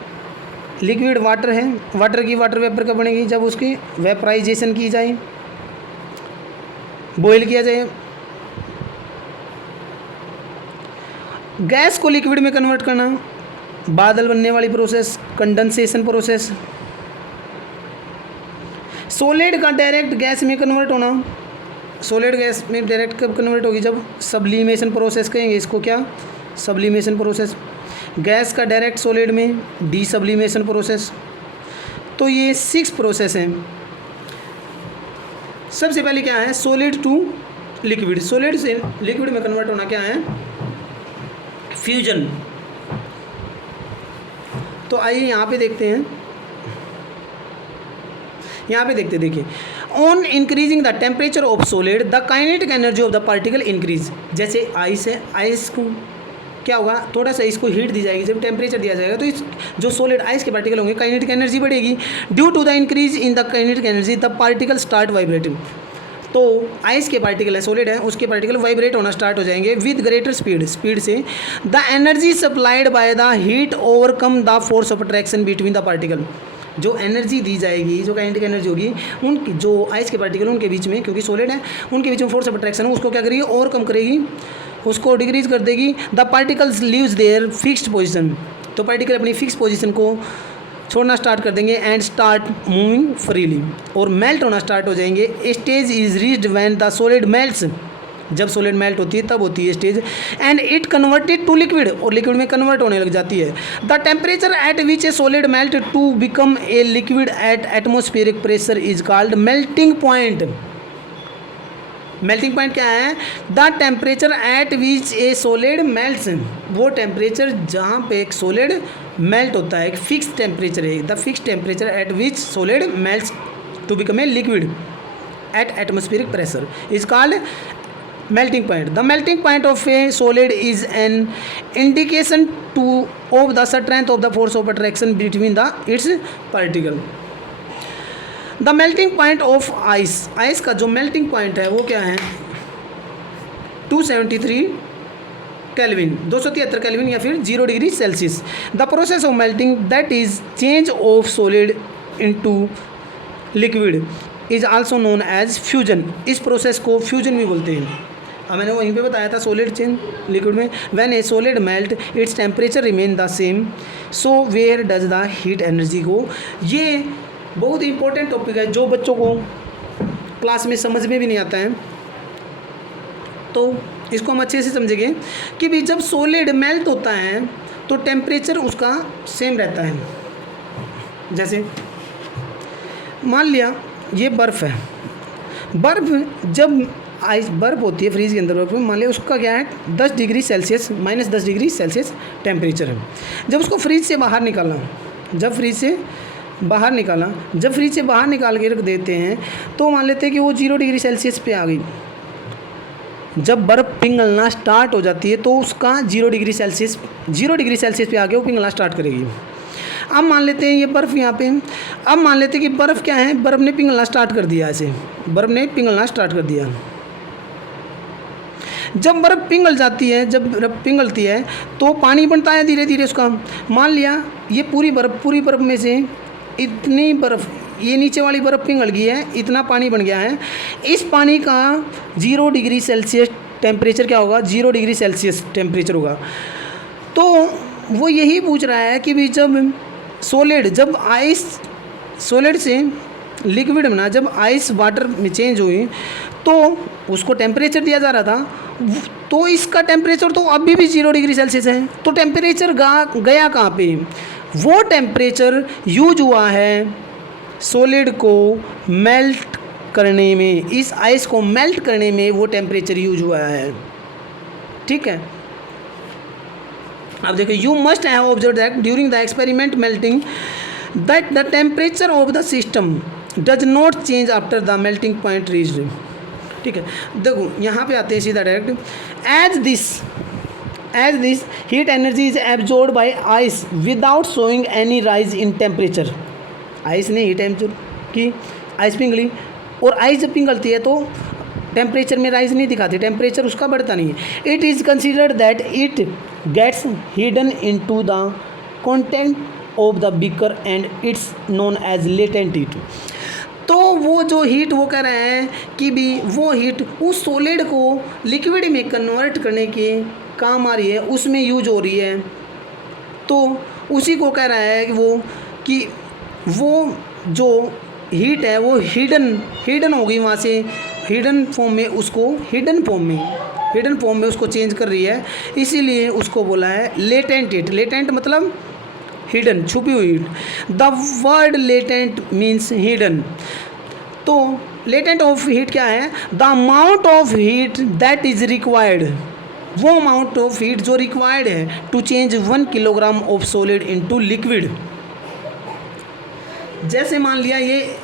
लिक्विड वाटर है, वाटर की वाटर वेपर कब बनेगी, जब उसकी वेपराइजेशन की जाए, बॉयल किया जाए। गैस को लिक्विड में कन्वर्ट करना, बादल बनने वाली प्रोसेस, कंडेंसेशन प्रोसेस। सॉलिड का डायरेक्ट गैस में कन्वर्ट होना, सॉलिड गैस में डायरेक्ट कब कन्वर्ट होगी, जब सब्लिमेशन प्रोसेस कहेंगे इसको, क्या, सब्लिमेशन प्रोसेस। गैस का डायरेक्ट सॉलिड में डीसब्लिमेशन प्रोसेस। तो ये 6 प्रोसेस हैं। सबसे पहले क्या है, सॉलिड टू लिक्विड, सॉलिड से लिक्विड में कन्वर्ट होना क्या है, फ्यूजन। तो आइए यहाँ पे देखते हैं, देखिए, on increasing the temperature of solid the kinetic energy of the particle increase. जैसे आइस है, आइस को क्या होगा, थोड़ा सा इसको हीट दी जाएगी, जब टेम्परेचर दिया जाएगा तो इस जो सॉलिड आइस के पार्टिकल होंगे काइनेटिक एनर्जी बढ़ेगी। Due to the increase in the kinetic energy the particle start vibrating. तो आइस के पार्टिकल है, सॉलिड है, उसके पार्टिकल वाइब्रेट होना स्टार्ट हो जाएंगे विद ग्रेटर स्पीड से। The energy supplied by the heat overcome the force of attraction between the particle. जो एनर्जी दी जाएगी, जो काइनेटिक एनर्जी होगी उनकी, जो आइस के पार्टिकल उनके बीच में, क्योंकि सॉलिड है, उनके बीच में फोर्स ऑफ अट्रैक्शन है, उसको क्या करेगी, और कम करेगी, उसको डिक्रीज कर देगी। The particles leaves their fixed position. तो पार्टिकल अपनी फिक्स पोजीशन को छोड़ना स्टार्ट कर देंगे एंड स्टार्ट मूविंग फ्रीली, और मेल्ट होना स्टार्ट हो जाएंगे। Stage is reached when the solid melts जब सॉलिड मेल्ट होती है तब होती है stage, and it converted to liquid, और लिक्विड में कन्वर्ट होने लग जाती है। The temperature at which a solid melt to become a liquid at atmospheric pressure is called melting point. Melting point क्या है? The temperature at which a solid melts, वो temperature जहाँ पे एक सॉलिड मेल्ट होता है, एक फिक्स टेम्परेचर है, the fix temperature at which solid melts to become a liquid at atmospheric pressure is called melting point. The melting point of a solid is an indication of the strength of the force of attraction between its particle. The melting point of ice का जो melting point है वो क्या है? 273 kelvin, 273 kelvin या फिर 0 degree Celsius. The process of melting that is change of solid into liquid is also known as fusion. इस process को फ्यूजन भी बोलते हैं। अब मैंने वहीं पे बताया था सॉलिड चेंज लिक्विड में। When a solid melt its temperature remain the same, so where does the heat energy go. ये बहुत इंपॉर्टेंट टॉपिक है जो बच्चों को क्लास में समझ में भी नहीं आता है, तो इसको हम अच्छे से समझेंगे कि भी जब सॉलिड मेल्ट होता है तो टेम्परेचर उसका सेम रहता है। जैसे मान लिया ये बर्फ़ है, बर्फ़ जब बर्फ़ होती है फ्रीज के अंदर, बर्फ़ मान लिया उसका क्या है 10 degree Celsius -10 degree Celsius temperature है। जब उसको फ्रीज से बाहर निकाला, जब फ्रीज से बाहर निकाल के रख देते हैं तो मान लेते हैं कि वो 0 डिग्री सेल्सियस पे आ गई। जब बर्फ़ पिघलना स्टार्ट हो जाती है तो उसका 0 डिग्री सेल्सियस पे आके वो पिघलना स्टार्ट करेगी। अब मान लेते हैं ये बर्फ़ यहाँ पे, अब मान लेते हैं कि बर्फ़ क्या है, बर्फ़ ने पिघलना स्टार्ट कर दिया। ऐसे बर्फ़ ने पिघलना स्टार्ट कर दिया। जब बर्फ़ पिघल जाती है, जब बर्फ़ पिघलती है तो पानी बनता है धीरे धीरे उसका। मान लिया ये पूरी बर्फ़ में से इतनी बर्फ़, ये नीचे वाली बर्फ़ पिघल गई है, इतना पानी बन गया है। इस पानी का 0 डिग्री सेल्सियस टेम्परेचर क्या होगा? 0 डिग्री सेल्सियस टेम्परेचर होगा। तो वो यही पूछ रहा है कि भी जब सॉलिड से लिक्विड बना, जब आइस वाटर में चेंज हुई तो उसको टेम्परेचर दिया जा रहा था, तो इसका टेम्परेचर तो अभी भी 0 डिग्री सेल्सियस है। तो टेम्परेचर गया कहाँ पे? वो टेम्परेचर यूज हुआ है सॉलिड को मेल्ट करने में, इस आइस को मेल्ट करने में वो टेम्परेचर यूज हुआ है। ठीक है, अब देखो, you must have observe that during the experiment melting that the temperature of the system does not change after the melting point reached. ठीक है, देखो यहाँ पे आते हैं सीधा direct. As this heat energy is absorb by ice without showing any rise in temperature. Ice ने heat absorb की, आइस पिघली, और आइस जब पिघलती है तो टेम्परेचर में राइज नहीं दिखाती, टेम्परेचर उसका बढ़ता नहीं है। It is considered that it gets hidden into the content of the beaker and it's known as latent heat. तो वो जो हीट वो कह रहे हैं कि भी वो हीट उस सॉलिड को लिक्विड में कन्वर्ट करने के काम आ रही है, उसमें यूज हो रही है। तो उसी को कह रहा है कि वो जो हीट है वो हिडन होगी, वहाँ से हिडन फॉर्म में उसको चेंज कर रही है, इसीलिए उसको बोला है लेटेंट हीट। लेटेंट मतलब हिडन, छुपी हुई heat. The word latent means hidden. तो लेटेंट ऑफ हीट क्या है? The amount of heat that is required, वो अमाउंट ऑफ हीट जो रिक्वायर्ड है to change 1 kilogram of solid into liquid. जैसे मान लिया ये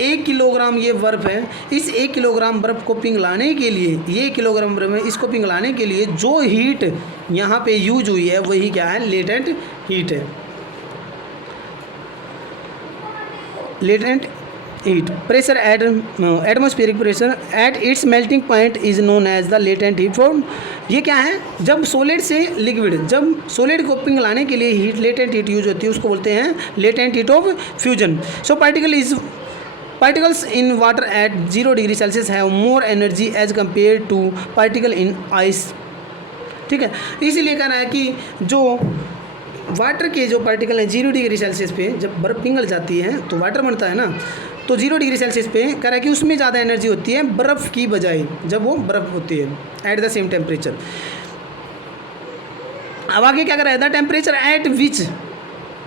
1 किलोग्राम ये बर्फ़ है, इस 1 किलोग्राम बर्फ़ को पिघलाने के लिए, ये 1 किलोग्राम बर्फ़ है, इसको पिघलाने के लिए जो हीट यहाँ पे यूज हुई है वही क्या है? लेटेंट हीट है। Latent heat pressure at atmospheric pressure at its melting point is known as the latent heat form. ये क्या है? जब सॉलिड से लिक्विड, जब सॉलिड को पिघलाने के लिए हीट लेटेंट हीट यूज होती है उसको बोलते हैं latent heat of fusion. So particles in water at 0 degree Celsius have more energy as compared to particle in ice। ठीक है, इसीलिए कहना है कि जो वाटर के जो पार्टिकल हैं 0 डिग्री सेल्सियस पे जब बर्फ़ पिघल जाती है तो वाटर बनता है ना, तो 0 डिग्री सेल्सियस पे कह रहा है कि उसमें ज़्यादा एनर्जी होती है बर्फ़ की बजाय, जब वो बर्फ़ होती है एट द सेम टेम्परेचर। अब आगे क्या कर रहा है, the temperature at which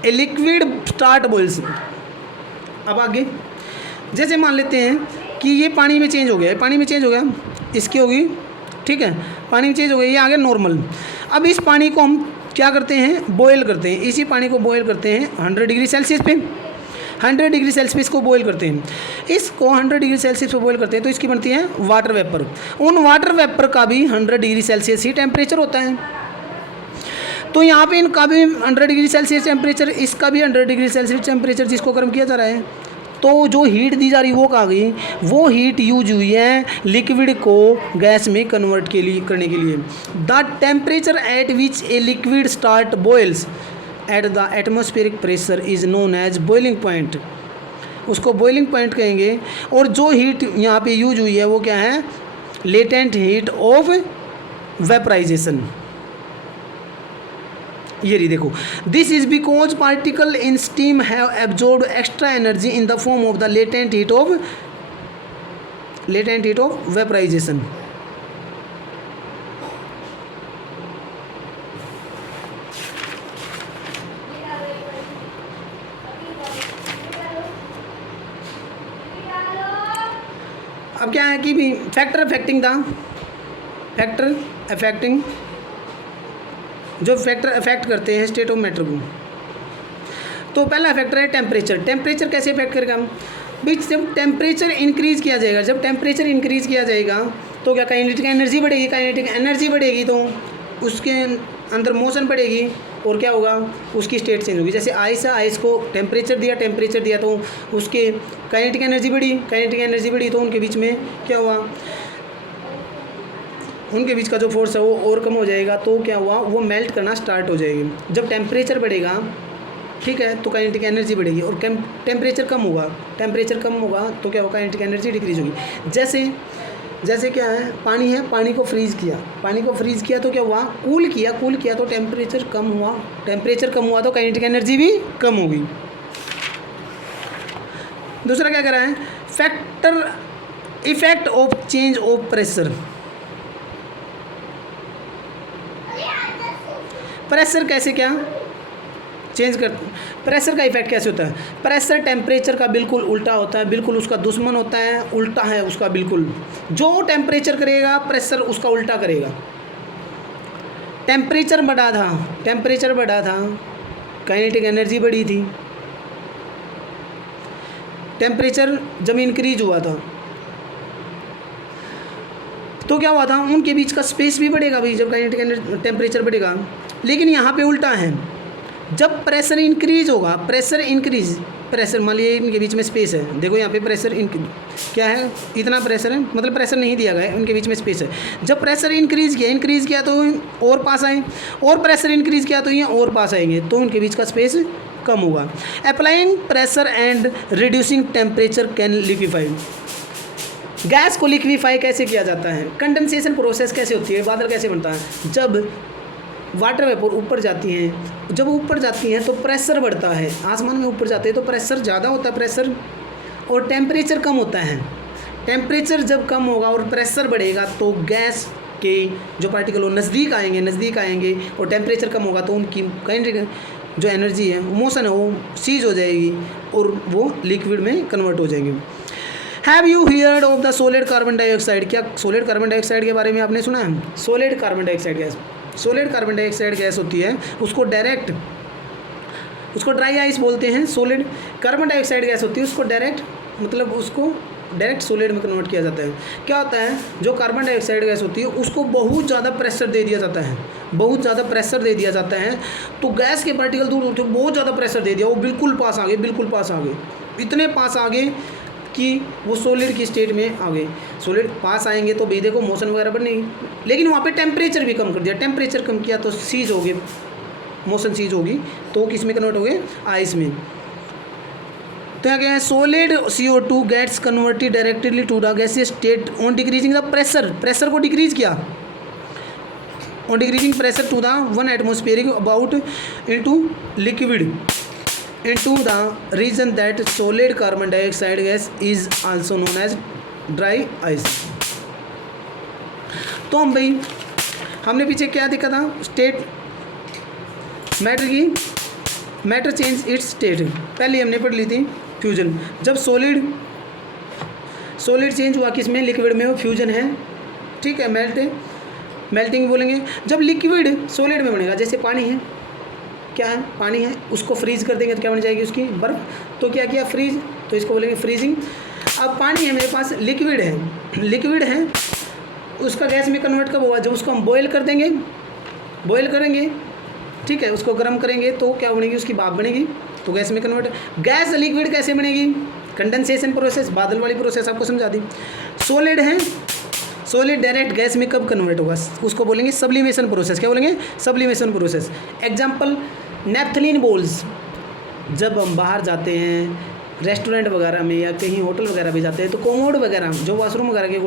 a liquid start boils. अब आगे जैसे मान लेते हैं कि ये पानी में चेंज हो गया, पानी में चेंज हो गया, इसकी होगी, ठीक है, पानी में चेंज हो गया, ये आ गया नॉर्मल। अब इस पानी को हम क्या करते हैं, बॉयल करते हैं, इसी पानी को बॉयल करते हैं 100 डिग्री सेल्सियस पे, 100 डिग्री सेल्सियस पे इसको बॉयल करते हैं। इसको 100 डिग्री सेल्सियस पे बॉयल करते हैं तो इसकी बनती है वाटर वेपर। उन वाटर वेपर का भी 100 डिग्री सेल्सियस ही टेम्परेचर होता है। तो यहाँ पे इनका भी 100 डिग्री सेल्सियस टेम्परेचर, इसका भी 100 डिग्री सेल्सियस टेम्परेचर, जिसको गर्म किया जा रहा है। तो जो हीट दी जा रही वो कहाँ गई, वो हीट यूज हुई है लिक्विड को गैस में कन्वर्ट के लिए करने के लिए। The temperature at which a liquid start boils at the atmospheric pressure is known as boiling point, उसको बॉइलिंग पॉइंट कहेंगे। और जो हीट यहाँ पे यूज हुई है वो क्या है, लेटेंट हीट ऑफ वेपराइजेशन। ये रही देखो, this is because particle in steam have absorbed extra energy in the form of the latent heat of vaporisation. अब क्या है कि भी फैक्टर अफेक्टिंग जो फैक्टर अफेक्ट करते हैं स्टेट ऑफ मैटर को। तो पहला फैक्टर है टेम्परेचर। टेम्परेचर कैसे अफेक्ट करेगा भाई, जब टेम्परेचर इंक्रीज़ किया जाएगा, जब टेम्परेचर इंक्रीज़ किया जाएगा तो क्या काइनेटिक एनर्जी बढ़ेगी, काइनेटिक एनर्जी बढ़ेगी तो उसके अंदर मोशन बढ़ेगी और क्या होगा, उसकी स्टेट चेंज होगी। जैसे आइस है, आइस को टेम्परेचर दिया तो उसके काइनेटिक एनर्जी बढ़ी तो उनके बीच में क्या हुआ, उनके बीच का जो फोर्स है वो और कम हो जाएगा। तो क्या हुआ, वो मेल्ट करना स्टार्ट हो जाएगी। जब टेम्परेचर बढ़ेगा, ठीक है, तो काइनेटिक एनर्जी बढ़ेगी। और टेम्परेचर कम होगा तो क्या होगा, काइनेटिक एनर्जी डिक्रीज होगी। जैसे क्या है, पानी है, पानी को फ्रीज़ किया तो क्या हुआ, कूल किया तो टेम्परेचर कम हुआ तो काइनेटिक एनर्जी भी कम होगी। दूसरा क्या कर रहा है, effect of change of pressure. Pressure कैसे क्या चेंज कर, प्रेशर का इफेक्ट कैसे होता है, प्रेशर टेम्परेचर का बिल्कुल उल्टा होता है, बिल्कुल उसका दुश्मन होता है, उल्टा है उसका बिल्कुल। जो टेम्परेचर करेगा प्रेशर उसका उल्टा करेगा। टेम्परेचर बढ़ा था काइनेटिक एनर्जी बढ़ी थी। टेम्परेचर जब इंक्रीज हुआ था तो क्या हुआ था, उनके बीच का स्पेस भी बढ़ेगा भाई जब काइनेटिक एनर्जी टेम्परेचर बढ़ेगा। लेकिन यहाँ पे उल्टा है, जब प्रेशर इंक्रीज होगा, प्रेशर मान लीजिए इनके बीच में स्पेस है, देखो यहाँ पे प्रेशर क्या है, इतना प्रेशर है, मतलब प्रेशर नहीं दिया गया है, उनके बीच में स्पेस है। जब प्रेशर इंक्रीज़ किया तो और पास आए, और प्रेशर इंक्रीज़ किया तो ये और पास आएंगे, तो उनके बीच का स्पेस कम होगा। Applying pressure and reducing temperature can liquefy. Gas को लिक्विफाई कैसे किया जाता है, कंडेंसेशन प्रोसेस कैसे होती है, बादल कैसे बनता है, जब वाटर वेपर ऊपर जाती हैं, जब ऊपर जाती हैं तो प्रेशर बढ़ता है, आसमान में ऊपर जाते हैं तो प्रेशर ज़्यादा होता है, प्रेशर और टेम्परेचर कम होता है। टेम्परेचर जब कम होगा और प्रेशर बढ़ेगा तो गैस के जो पार्टिकल वो नज़दीक आएंगे और टेम्परेचर कम होगा तो उनकी कहीं जो एनर्जी है, मोशन है, वो सीज हो जाएगी और वो लिक्विड में कन्वर्ट हो जाएंगे। Have you heard of the solid carbon dioxide. क्या सॉलिड कार्बन डाइऑक्साइड के बारे में आपने सुना है? सॉलिड कार्बन डाइऑक्साइड गैस होती है, उसको ड्राई आइस बोलते हैं। सॉलिड कार्बन डाइऑक्साइड गैस होती है, उसको डायरेक्ट सॉलिड में कन्वर्ट किया जाता है। क्या होता है, जो कार्बन डाइऑक्साइड गैस होती है उसको बहुत ज़्यादा प्रेशर दे दिया जाता है, तो गैस के पार्टिकल दूर होते हैं, बहुत ज़्यादा प्रेशर दे दिया, वो बिल्कुल पास आ गए, इतने पास आ गए कि वो सॉलिड की स्टेट में आ गए। सॉलिड पास आएंगे तो भी देखो मोशन वगैरह बनेगी, लेकिन वहाँ पे टेम्परेचर भी कम कर दिया, टेम्परेचर कम किया तो सीज हो गए, मोशन सीज होगी तो किस में कन्वर्ट हो गए, आइस में। तो यहाँ क्या है, solid CO2 gets converted directly to the gaseous state on decreasing the pressure को डिक्रीज किया, on decreasing pressure to the 1 atmospheric about into liquid. into the region that solid carbon dioxide gas is also known as dry ice। तो हम भाई हमने पीछे क्या देखा था, state matter change it's state, पहले हमने पढ़ ली थी फ्यूजन। जब सॉलिड चेंज हुआ किसमें, लिक्विड में, वो फ्यूजन है, ठीक है, मेल्टिंग बोलेंगे। जब लिक्विड सॉलिड में बनेगा, जैसे पानी है, क्या है, पानी है, उसको फ्रीज कर देंगे तो क्या बन जाएगी उसकी, बर्फ़। तो क्या किया, फ्रीज, तो इसको बोलेंगे फ्रीजिंग। अब पानी है मेरे पास, लिक्विड है, उसका गैस में कन्वर्ट कब हुआ, जब उसको हम बॉयल करेंगे, ठीक है, उसको गर्म करेंगे तो क्या बनेगी, उसकी भाप बनेगी, तो गैस में कन्वर्ट। गैस लिक्विड कैसे बनेगी, कंडेंसेशन प्रोसेस, बादल वाली प्रोसेस आपको समझा दी। सॉलिड है, सॉलिड डायरेक्ट गैस में कब कन्वर्ट होगा, उसको बोलेंगे सब्लिमेशन प्रोसेस। क्या बोलेंगे, sublimation process. Example, naphthalene balls. जब हम बाहर जाते हैं रेस्टोरेंट वगैरह में या कहीं होटल वगैरह भी जाते हैं, तो कोमोड वगैरह, जो वॉशरूम वगैरह के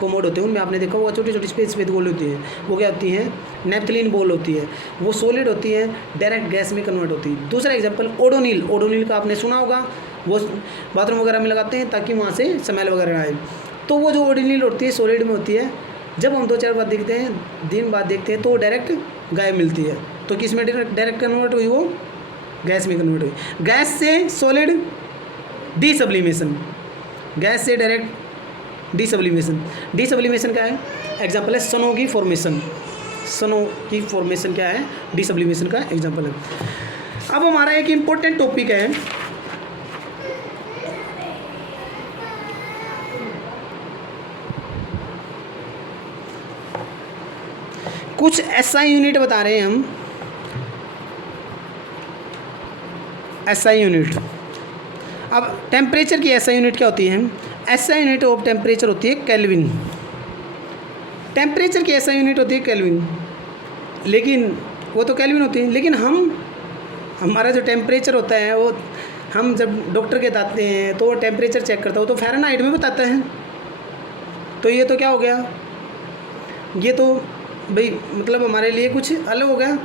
कोमोड होते हैं, उनमें आपने देखा होगा छोटी छोटी सफ़ेद गोल होती है, वो क्या होती हैं, नेफ्थलीन बॉल होती है। वो सॉलिड होती है, डायरेक्ट गैस में कन्वर्ट होती है। दूसरा एग्जाम्पल, ओडोनिल का आपने सुना होगा, वो बाथरूम वगैरह में लगाते हैं ताकि वहाँ से स्मेल वगैरह आए। तो वो जो ओडोनिल होती है सॉलिड में होती है। जब हम 2-4 बार दिन बाद देखते हैं तो वो डायरेक्ट गायब मिलती है। तो किस में डायरेक्ट कन्वर्ट हुई, वो गैस में कन्वर्ट हुई। गैस से सॉलिड डीसब्लिमेशन, गैस से डायरेक्ट डीसब्लिमेशन क्या है, एग्जाम्पल है स्नो की फॉर्मेशन क्या है, डीसब्लिमेशन का एग्जाम्पल है। अब हमारा एक इम्पोर्टेंट टॉपिक है, कुछ एसआई यूनिट बता रहे हैं हम। एसआई यूनिट, अब टेम्परेचर की एसआई यूनिट क्या होती है, एसआई यूनिट ऑफ टेम्परेचर होती है केल्विन। टेम्परेचर की एसआई यूनिट होती है केल्विन, लेकिन वो तो केल्विन होती है, लेकिन हमारा जो टेम्परेचर होता है वो, हम जब डॉक्टर के जाते हैं तो वो टेम्परेचर चेक करता है, तो फ़ारेनहाइट में बताता है। तो ये तो क्या हो गया, ये तो भाई मतलब हमारे लिए कुछ अलग हो गया,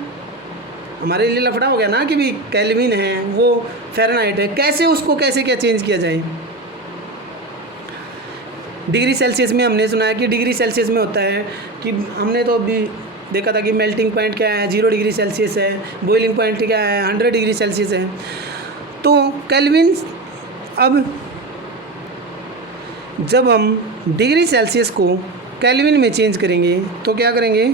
हमारे लिए लफड़ा हो गया ना, कि भाई केल्विन है, वो फ़ारेनहाइट है, कैसे क्या चेंज किया जाए। डिग्री सेल्सियस में हमने सुना है कि डिग्री सेल्सियस में होता है कि हमने तो अभी देखा था कि मेल्टिंग पॉइंट क्या है, 0 डिग्री सेल्सियस है, बॉइलिंग पॉइंट क्या है, 100 डिग्री सेल्सियस है। तो केल्विन, अब जब हम डिग्री सेल्सियस को केल्विन में चेंज करेंगे तो क्या करेंगे,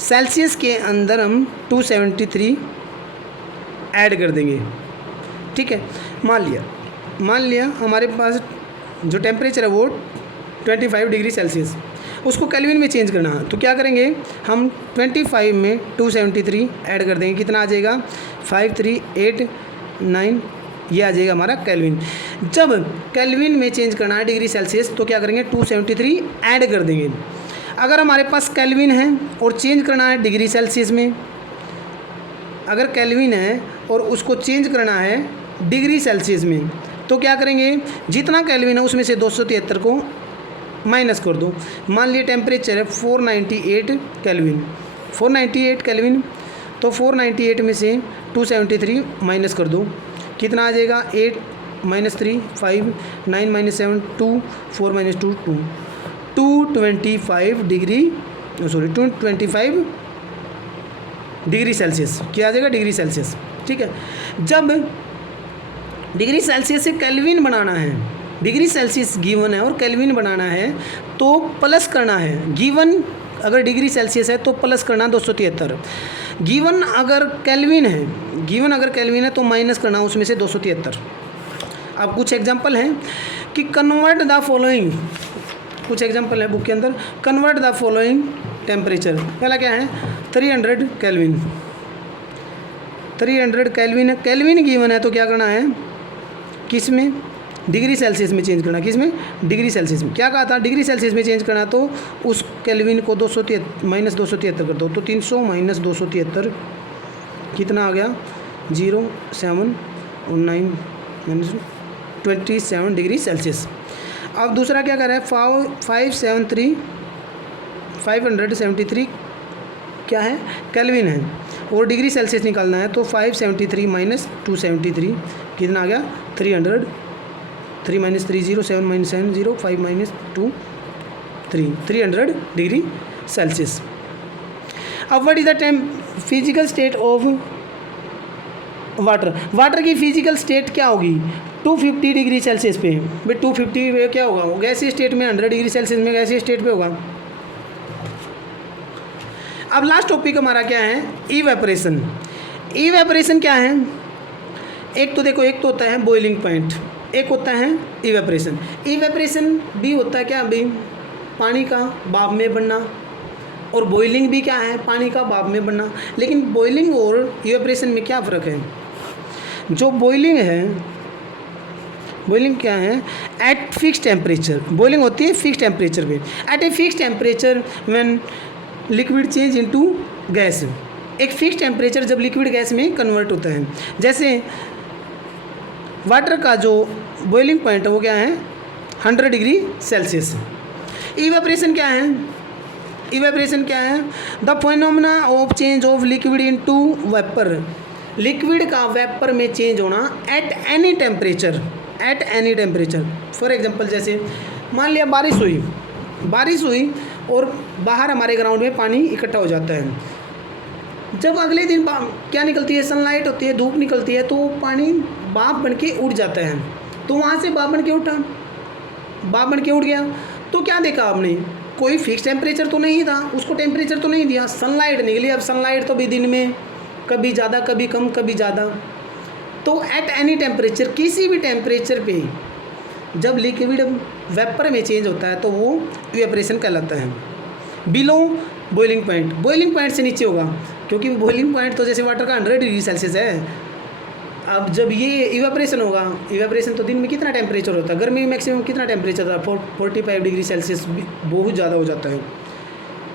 सेल्सियस के अंदर हम 273 ऐड कर देंगे, ठीक है। मान लिया हमारे पास जो टेम्परेचर है वो 25 डिग्री सेल्सियस, उसको केल्विन में चेंज करना है, तो क्या करेंगे, हम 25 में 273 ऐड कर देंगे, कितना आ जाएगा, 5389, ये आ जाएगा हमारा केल्विन। जब केल्विन में चेंज करना है डिग्री सेल्सियस तो क्या करेंगे, 273 ऐड कर देंगे। अगर हमारे पास केल्विन है और चेंज करना है डिग्री सेल्सियस में, अगर केल्विन है और उसको चेंज करना है डिग्री सेल्सियस में, तो क्या करेंगे, जितना केल्विन है उसमें से 273 को माइनस कर दो। मान लिए टेम्परेचर है 498 केल्विन, तो 498 में से 273 माइनस कर दो, कितना आ जाएगा, 8 - 3 5 9 - 7 2 4 - 2 2 225 डिग्री सेल्सियस, क्या आ जाएगा, डिग्री सेल्सियस, ठीक है। जब डिग्री सेल्सियस से केल्विन बनाना है, डिग्री सेल्सियस गिवन है और केल्विन बनाना है तो प्लस करना है। गिवन अगर डिग्री सेल्सियस है तो प्लस करना 273, गिवन अगर केल्विन है तो माइनस करना उसमें से 273। अब कुछ एग्जांपल हैं कि कन्वर्ट द फॉलोइंग, कुछ एग्जांपल है बुक के अंदर, कन्वर्ट द फॉलोइंग टेम्परेचर। पहला क्या है, 300 केल्विन, 300 केल्विन है, केल्विन गिवन है तो क्या करना है, किस में, डिग्री सेल्सियस में चेंज करना, किस में, डिग्री सेल्सियस में। क्या कहा था, डिग्री सेल्सियस में चेंज करना, तो उस केल्विन को -273 कर दो, तो 300 - 273 कितना आ गया, 0 7 और 9 -27 डिग्री सेल्सियस। अब दूसरा क्या कर रहा है, 573 क्या है, केल्विन है और डिग्री सेल्सियस निकालना है, तो 573 - 273 कितना आ गया 300, 3 minus 3 0, 7 minus 7 0, 5 minus 2 3, 300 degree Celsius. अब what is the physical state of water, water की फिजिकल स्टेट क्या होगी 250 डिग्री सेल्सियस पे। भाई 250 पे क्या होगा, गैसीय स्टेट में 100 डिग्री सेल्सियस में गैसीय स्टेट पे होगा। अब लास्ट टॉपिक हमारा क्या है, इवेपोरेशन। इवेपोरेशन क्या है, एक तो देखो, एक तो होता है बॉइलिंग पॉइंट, एक होता है इवेपोरेशन। इवेपोरेशन भी होता है क्या भाई, पानी का भाप में बनना, और बॉइलिंग भी क्या है, पानी का भाप में बनना। लेकिन बॉइलिंग और इवेपोरेशन में क्या फ़र्क है, जो बॉइलिंग है, बॉइलिंग क्या है, एट फिक्स टेम्परेचर, बॉइलिंग होती है फिक्स टेम्परेचर पे। At a fix temperature when liquid change into gas, एक फिक्स टेम्परेचर जब लिक्विड गैस में कन्वर्ट होता है। जैसे वाटर का जो बॉइलिंग पॉइंट है वो क्या है 100 डिग्री सेल्सियस। इवेपोरेशन क्या है, इवेपोरेशन क्या है, the phenomena of change of liquid into vapour, liquid का वेपर में चेंज होना at any temperature, at any temperature. For example जैसे मान लिया बारिश हुई और बाहर हमारे ग्राउंड में पानी इकट्ठा हो जाता है। जब अगले दिन क्या निकलती है, सनलाइट होती है, धूप निकलती है, तो पानी भाप बन के उड़ जाता है। तो वहाँ से भाप बन के उठा, भाप बन के उड़ गया, तो क्या देखा आपने, कोई फिक्स टेम्परेचर तो नहीं था, उसको टेम्परेचर तो नहीं दिया, सनलाइट निकली। अब सनलाइट तो भी दिन में कभी ज़्यादा कभी कम कभी ज़्यादा, तो एट एनी टेम्परेचर, किसी भी टेम्परेचर पे जब लिक्विड वेपर में चेंज होता है तो वो इवेपोरेशन कहलाता है। Below boiling point, boiling point से नीचे होगा, क्योंकि बॉइलिंग पॉइंट तो जैसे वाटर का 100 डिग्री सेल्सियस है। अब जब ये इवेपोरेशन होगा, इवेपोरेशन तो दिन में कितना टेम्परेचर होता है, गर्मी में मैक्सिमम कितना टेम्परेचर था 45 डिग्री सेल्सियस, बहुत ज़्यादा हो जाता है।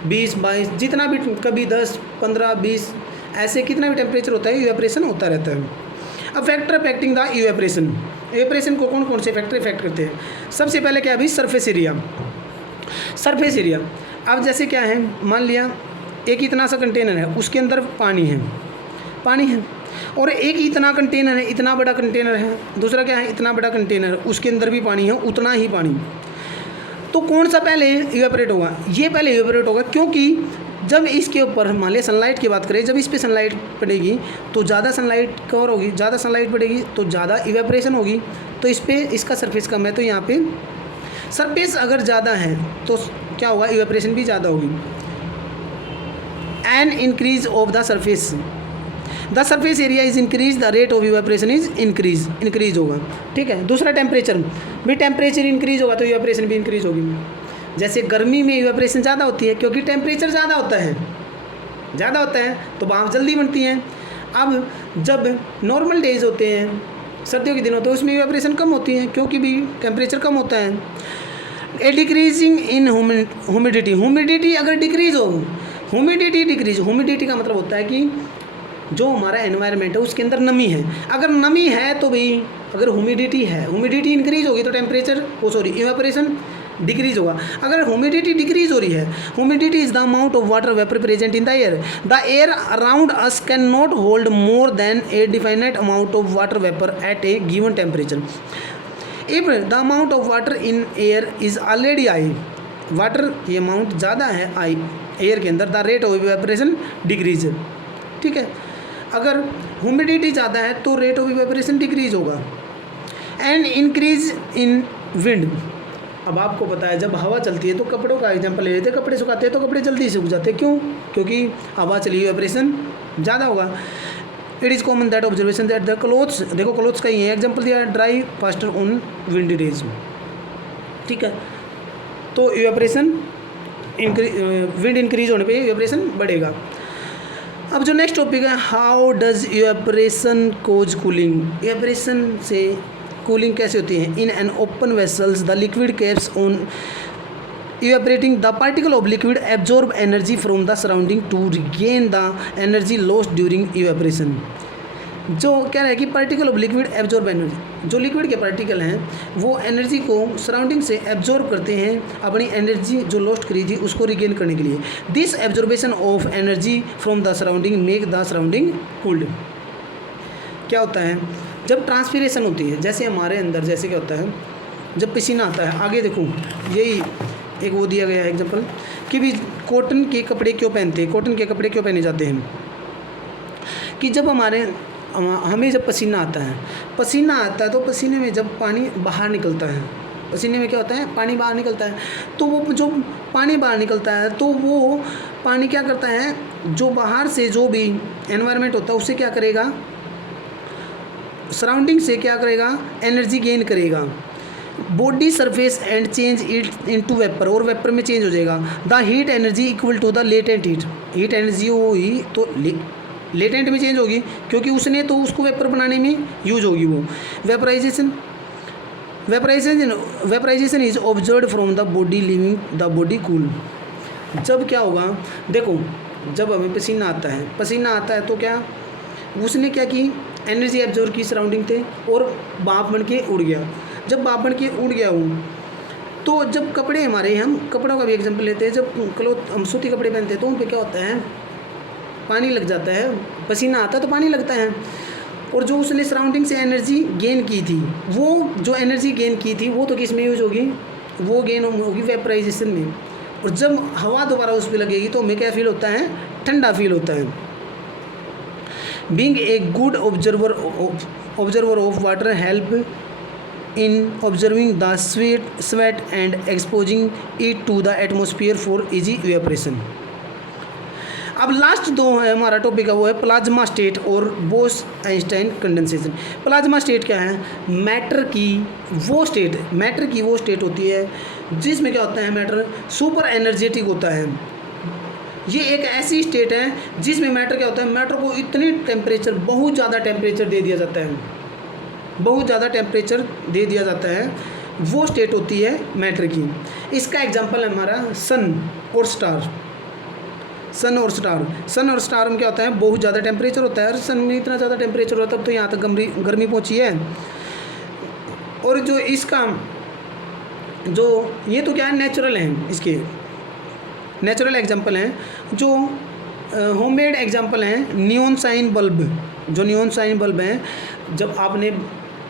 20 22 जितना भी, कभी 10 15 20 ऐसे कितना भी टेम्परेचर होता है, इवेपोरेशन होता रहता है। अब factor affecting the evaporation, evaporation को कौन कौन से फैक्टर इफेक्ट करते हैं। सबसे पहले क्या है भाई, सरफेस एरिया, सरफेस एरिया। अब जैसे क्या है, मान लिया एक इतना सा कंटेनर है, उसके अंदर पानी है, पानी है, और एक इतना कंटेनर है, इतना बड़ा कंटेनर है, दूसरा क्या है, इतना बड़ा कंटेनर, उसके अंदर भी पानी है, उतना ही पानी। तो कौन सा पहले इवेपोरेट होगा, ये पहले इवेपोरेट होगा, क्योंकि जब इसके ऊपर मान लिया सनलाइट की बात करें, जब इस पर सनलाइट पड़ेगी तो ज़्यादा सनलाइट कवर होगी, ज़्यादा सनलाइट पड़ेगी तो ज़्यादा इवेपोरेशन होगी। तो इस पर इसका सरफेस कम है, तो यहाँ पे सरफेस अगर ज़्यादा है तो क्या होगा, इवेपोरेशन भी ज़्यादा होगी। An increase of the surface, the surface area is increase, the rate of evaporation is increase होगा। ठीक है। दूसरा टेम्परेचर भी, टेम्परेचर इंक्रीज होगा तो इवेपोरेशन भी इंक्रीज होगी। जैसे गर्मी में इवेपोरेशन ज़्यादा होती है क्योंकि टेम्परेचर ज़्यादा होता है तो भाप जल्दी बनती हैं। अब जब नॉर्मल डेज होते हैं, सर्दियों के दिन होते हैं, उसमें इवेपोरेशन कम होती है क्योंकि भी टेम्परेचर कम होता है। ए डिक्रीजिंग इन ह्यूमिडिटी, ह्यूमिडिटी अगर डिक्रीज हो, ह्यूमिडिटी का मतलब होता है कि जो हमारा एनवायरनमेंट है उसके अंदर नमी है। अगर नमी है तो भाई, अगर ह्यूमिडिटी इंक्रीज होगी तो इवेपोरेशन डिक्रीज होगा। अगर ह्यूमिडिटी डिक्रीज हो रही है, humidity is the amount of water vapour present in the air, the air around us can not hold more than A definite amount of water vapour eight A given temperature. If the amount of water in air is already high, water की amount ज़्यादा है आई air के अंदर, the rate of evaporation decrease. ठीक है। अगर humidity ज़्यादा है तो रेट ऑफ इवेपोरेशन डिक्रीज होगा। एंड इंक्रीज इन विंड, अब आपको पता है जब हवा चलती है तो कपड़ों का एग्जांपल ले लेते हैं, कपड़े सुखाते हैं तो कपड़े जल्दी सूख जाते हैं। क्यों? क्योंकि हवा चली, इवेपोरेशन ज़्यादा होगा। It is common that observation that the clothes, देखो क्लोथ्स का ही है एग्जांपल दिया, dry faster on windy days. ठीक है। तो इवेपोरेशन विंड इंक्रीज होने पे इवेपोरेशन बढ़ेगा। अब जो नेक्स्ट टॉपिक है, how does evaporation cause cooling, evaporation से कूलिंग कैसे होती है। In an open vessels the liquid keeps on evaporating, the particle of liquid absorb energy from the surrounding to regain the energy lost during evaporation. जो कह रहा है कि particle of liquid absorb energy, जो liquid के particle हैं वो energy को सराउंडिंग से एब्जॉर्ब करते हैं, अपनी एनर्जी जो लॉस्ट करी थी उसको रिगेन करने के लिए। This absorption of energy from the surrounding make the surrounding cooled. क्या होता है, जब ट्रांसपीरेशन होती है, जैसे हमारे अंदर जैसे क्या होता है, जब पसीना आता है, आगे देखो यही एक वो दिया गया है एग्जांपल कि भी कॉटन के कपड़े क्यों पहनते हैं, कॉटन के कपड़े क्यों पहने जाते हैं कि जब हमें जब पसीना आता है तो पसीने में जब पानी बाहर निकलता है, पसीने में क्या होता है, पानी बाहर निकलता है, तो वो जो पानी बाहर निकलता है तो वो पानी क्या करता है, जो बाहर से जो भी एनवायरनमेंट होता है उससे क्या करेगा, सराउंडिंग से क्या करेगा, एनर्जी गेन करेगा, body surface and change it into vapour, और वेपर में चेंज हो जाएगा। The heat energy equal to the latent heat energy हुई तो लेटेंट में चेंज होगी क्योंकि उसने तो उसको वेपर बनाने में यूज होगी वो। Vaporisation is observe from the body living the body cool. जब क्या होगा, देखो जब हमें पसीना आता है तो क्या उसने क्या की, एनर्जी एब्जॉर्व की सराउंडिंग थे और भाप बन के उड़ गया। जब भाप बन के उड़ गया वो, तो जब कपड़े हमारे, हम कपड़ों का भी एग्जांपल लेते हैं, जब हम सूती कपड़े पहनते हैं तो उन पे क्या होता है, पानी लग जाता है, पसीना आता है तो पानी लगता है, और जो उसने सराउंडिंग से एनर्जी गेन की थी, वो जो एनर्जी गेन की थी वो तो किस में यूज होगी, वो गेन होगी वेपराइजेशन में। और जब हवा दोबारा उस पर लगेगी तो हमें क्या फील होता है, ठंडा फील होता है। Being a good observer of water help in observing the sweat and exposing it to the atmosphere for easy evaporation. अब लास्ट दो है हमारा टॉपिक है, वो है प्लाज्मा स्टेट और Bose Einstein condensation. Plasma state क्या है, मैटर की वो स्टेट होती है जिसमें क्या होता है, मैटर सुपर एनर्जेटिक होता है। ये एक ऐसी स्टेट है जिसमें मैटर क्या होता है, मैटर को इतनी टेम्परेचर, बहुत ज़्यादा टेम्परेचर दे दिया जाता है, वो स्टेट होती है मैटर की। इसका एग्जांपल है हमारा सन और स्टार में क्या होता है, बहुत ज़्यादा टेम्परेचर होता है, और सन में इतना ज़्यादा टेम्परेचर होता है तब तो यहाँ तक गर्मी पहुँची है। और जो इसका जो ये तो क्या है, नेचुरल हैं, इसके नेचुरल एग्जांपल हैं। जो होममेड एग्जांपल हैं, नियॉन साइन बल्ब हैं, जब आपने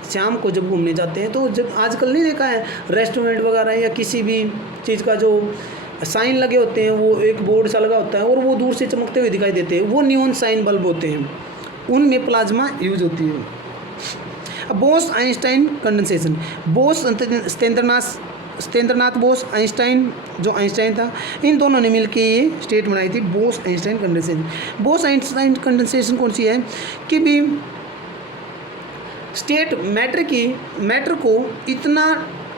शाम को जब घूमने जाते हैं तो जब आजकल नहीं देखा है रेस्टोरेंट वगैरह या किसी भी चीज़ का जो साइन लगे होते हैं, वो एक बोर्ड सा लगा होता है और वो दूर से चमकते हुए दिखाई देते हैं, वो नियॉन साइन बल्ब होते हैं, उनमें प्लाज्मा यूज होती है। अब Bose Einstein condensation, Satyendranath Bose, Einstein जो आइंस्टाइन था, इन दोनों ने मिलकर ये स्टेट बनाई थी, बोस आइंस्टाइन कंडेंसेशन कौन सी है कि भी स्टेट मैटर को इतना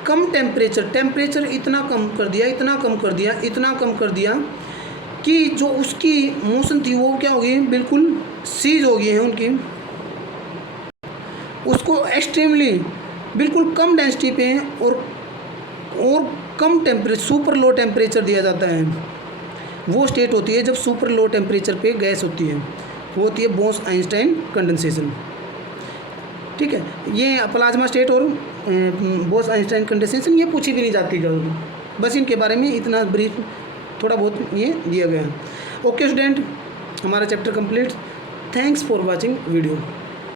कम टेम्परेचर इतना कम कर दिया कि जो उसकी मोशन थी वो क्या हो गई, बिल्कुल सीज हो गई है उनकी, उसको एक्सट्रीमली बिल्कुल कम डेंसिटी पे और कम टेम्परेचर, सुपर लो टेम्परेचर दिया जाता है। वो स्टेट होती है जब सुपर लो टेम्परेचर पे गैस होती है, वो होती है बोस आइंस्टाइन कंडेंसेशन। ठीक है, ये प्लाज्मा स्टेट और बोस आइंस्टाइन कंडेंसेशन ये पूछी भी नहीं जाती जल्दी, बस इनके बारे में इतना ब्रीफ थोड़ा बहुत ये दिया गया है। ओके स्टूडेंट, हमारा chapter complete. Thanks for watching video.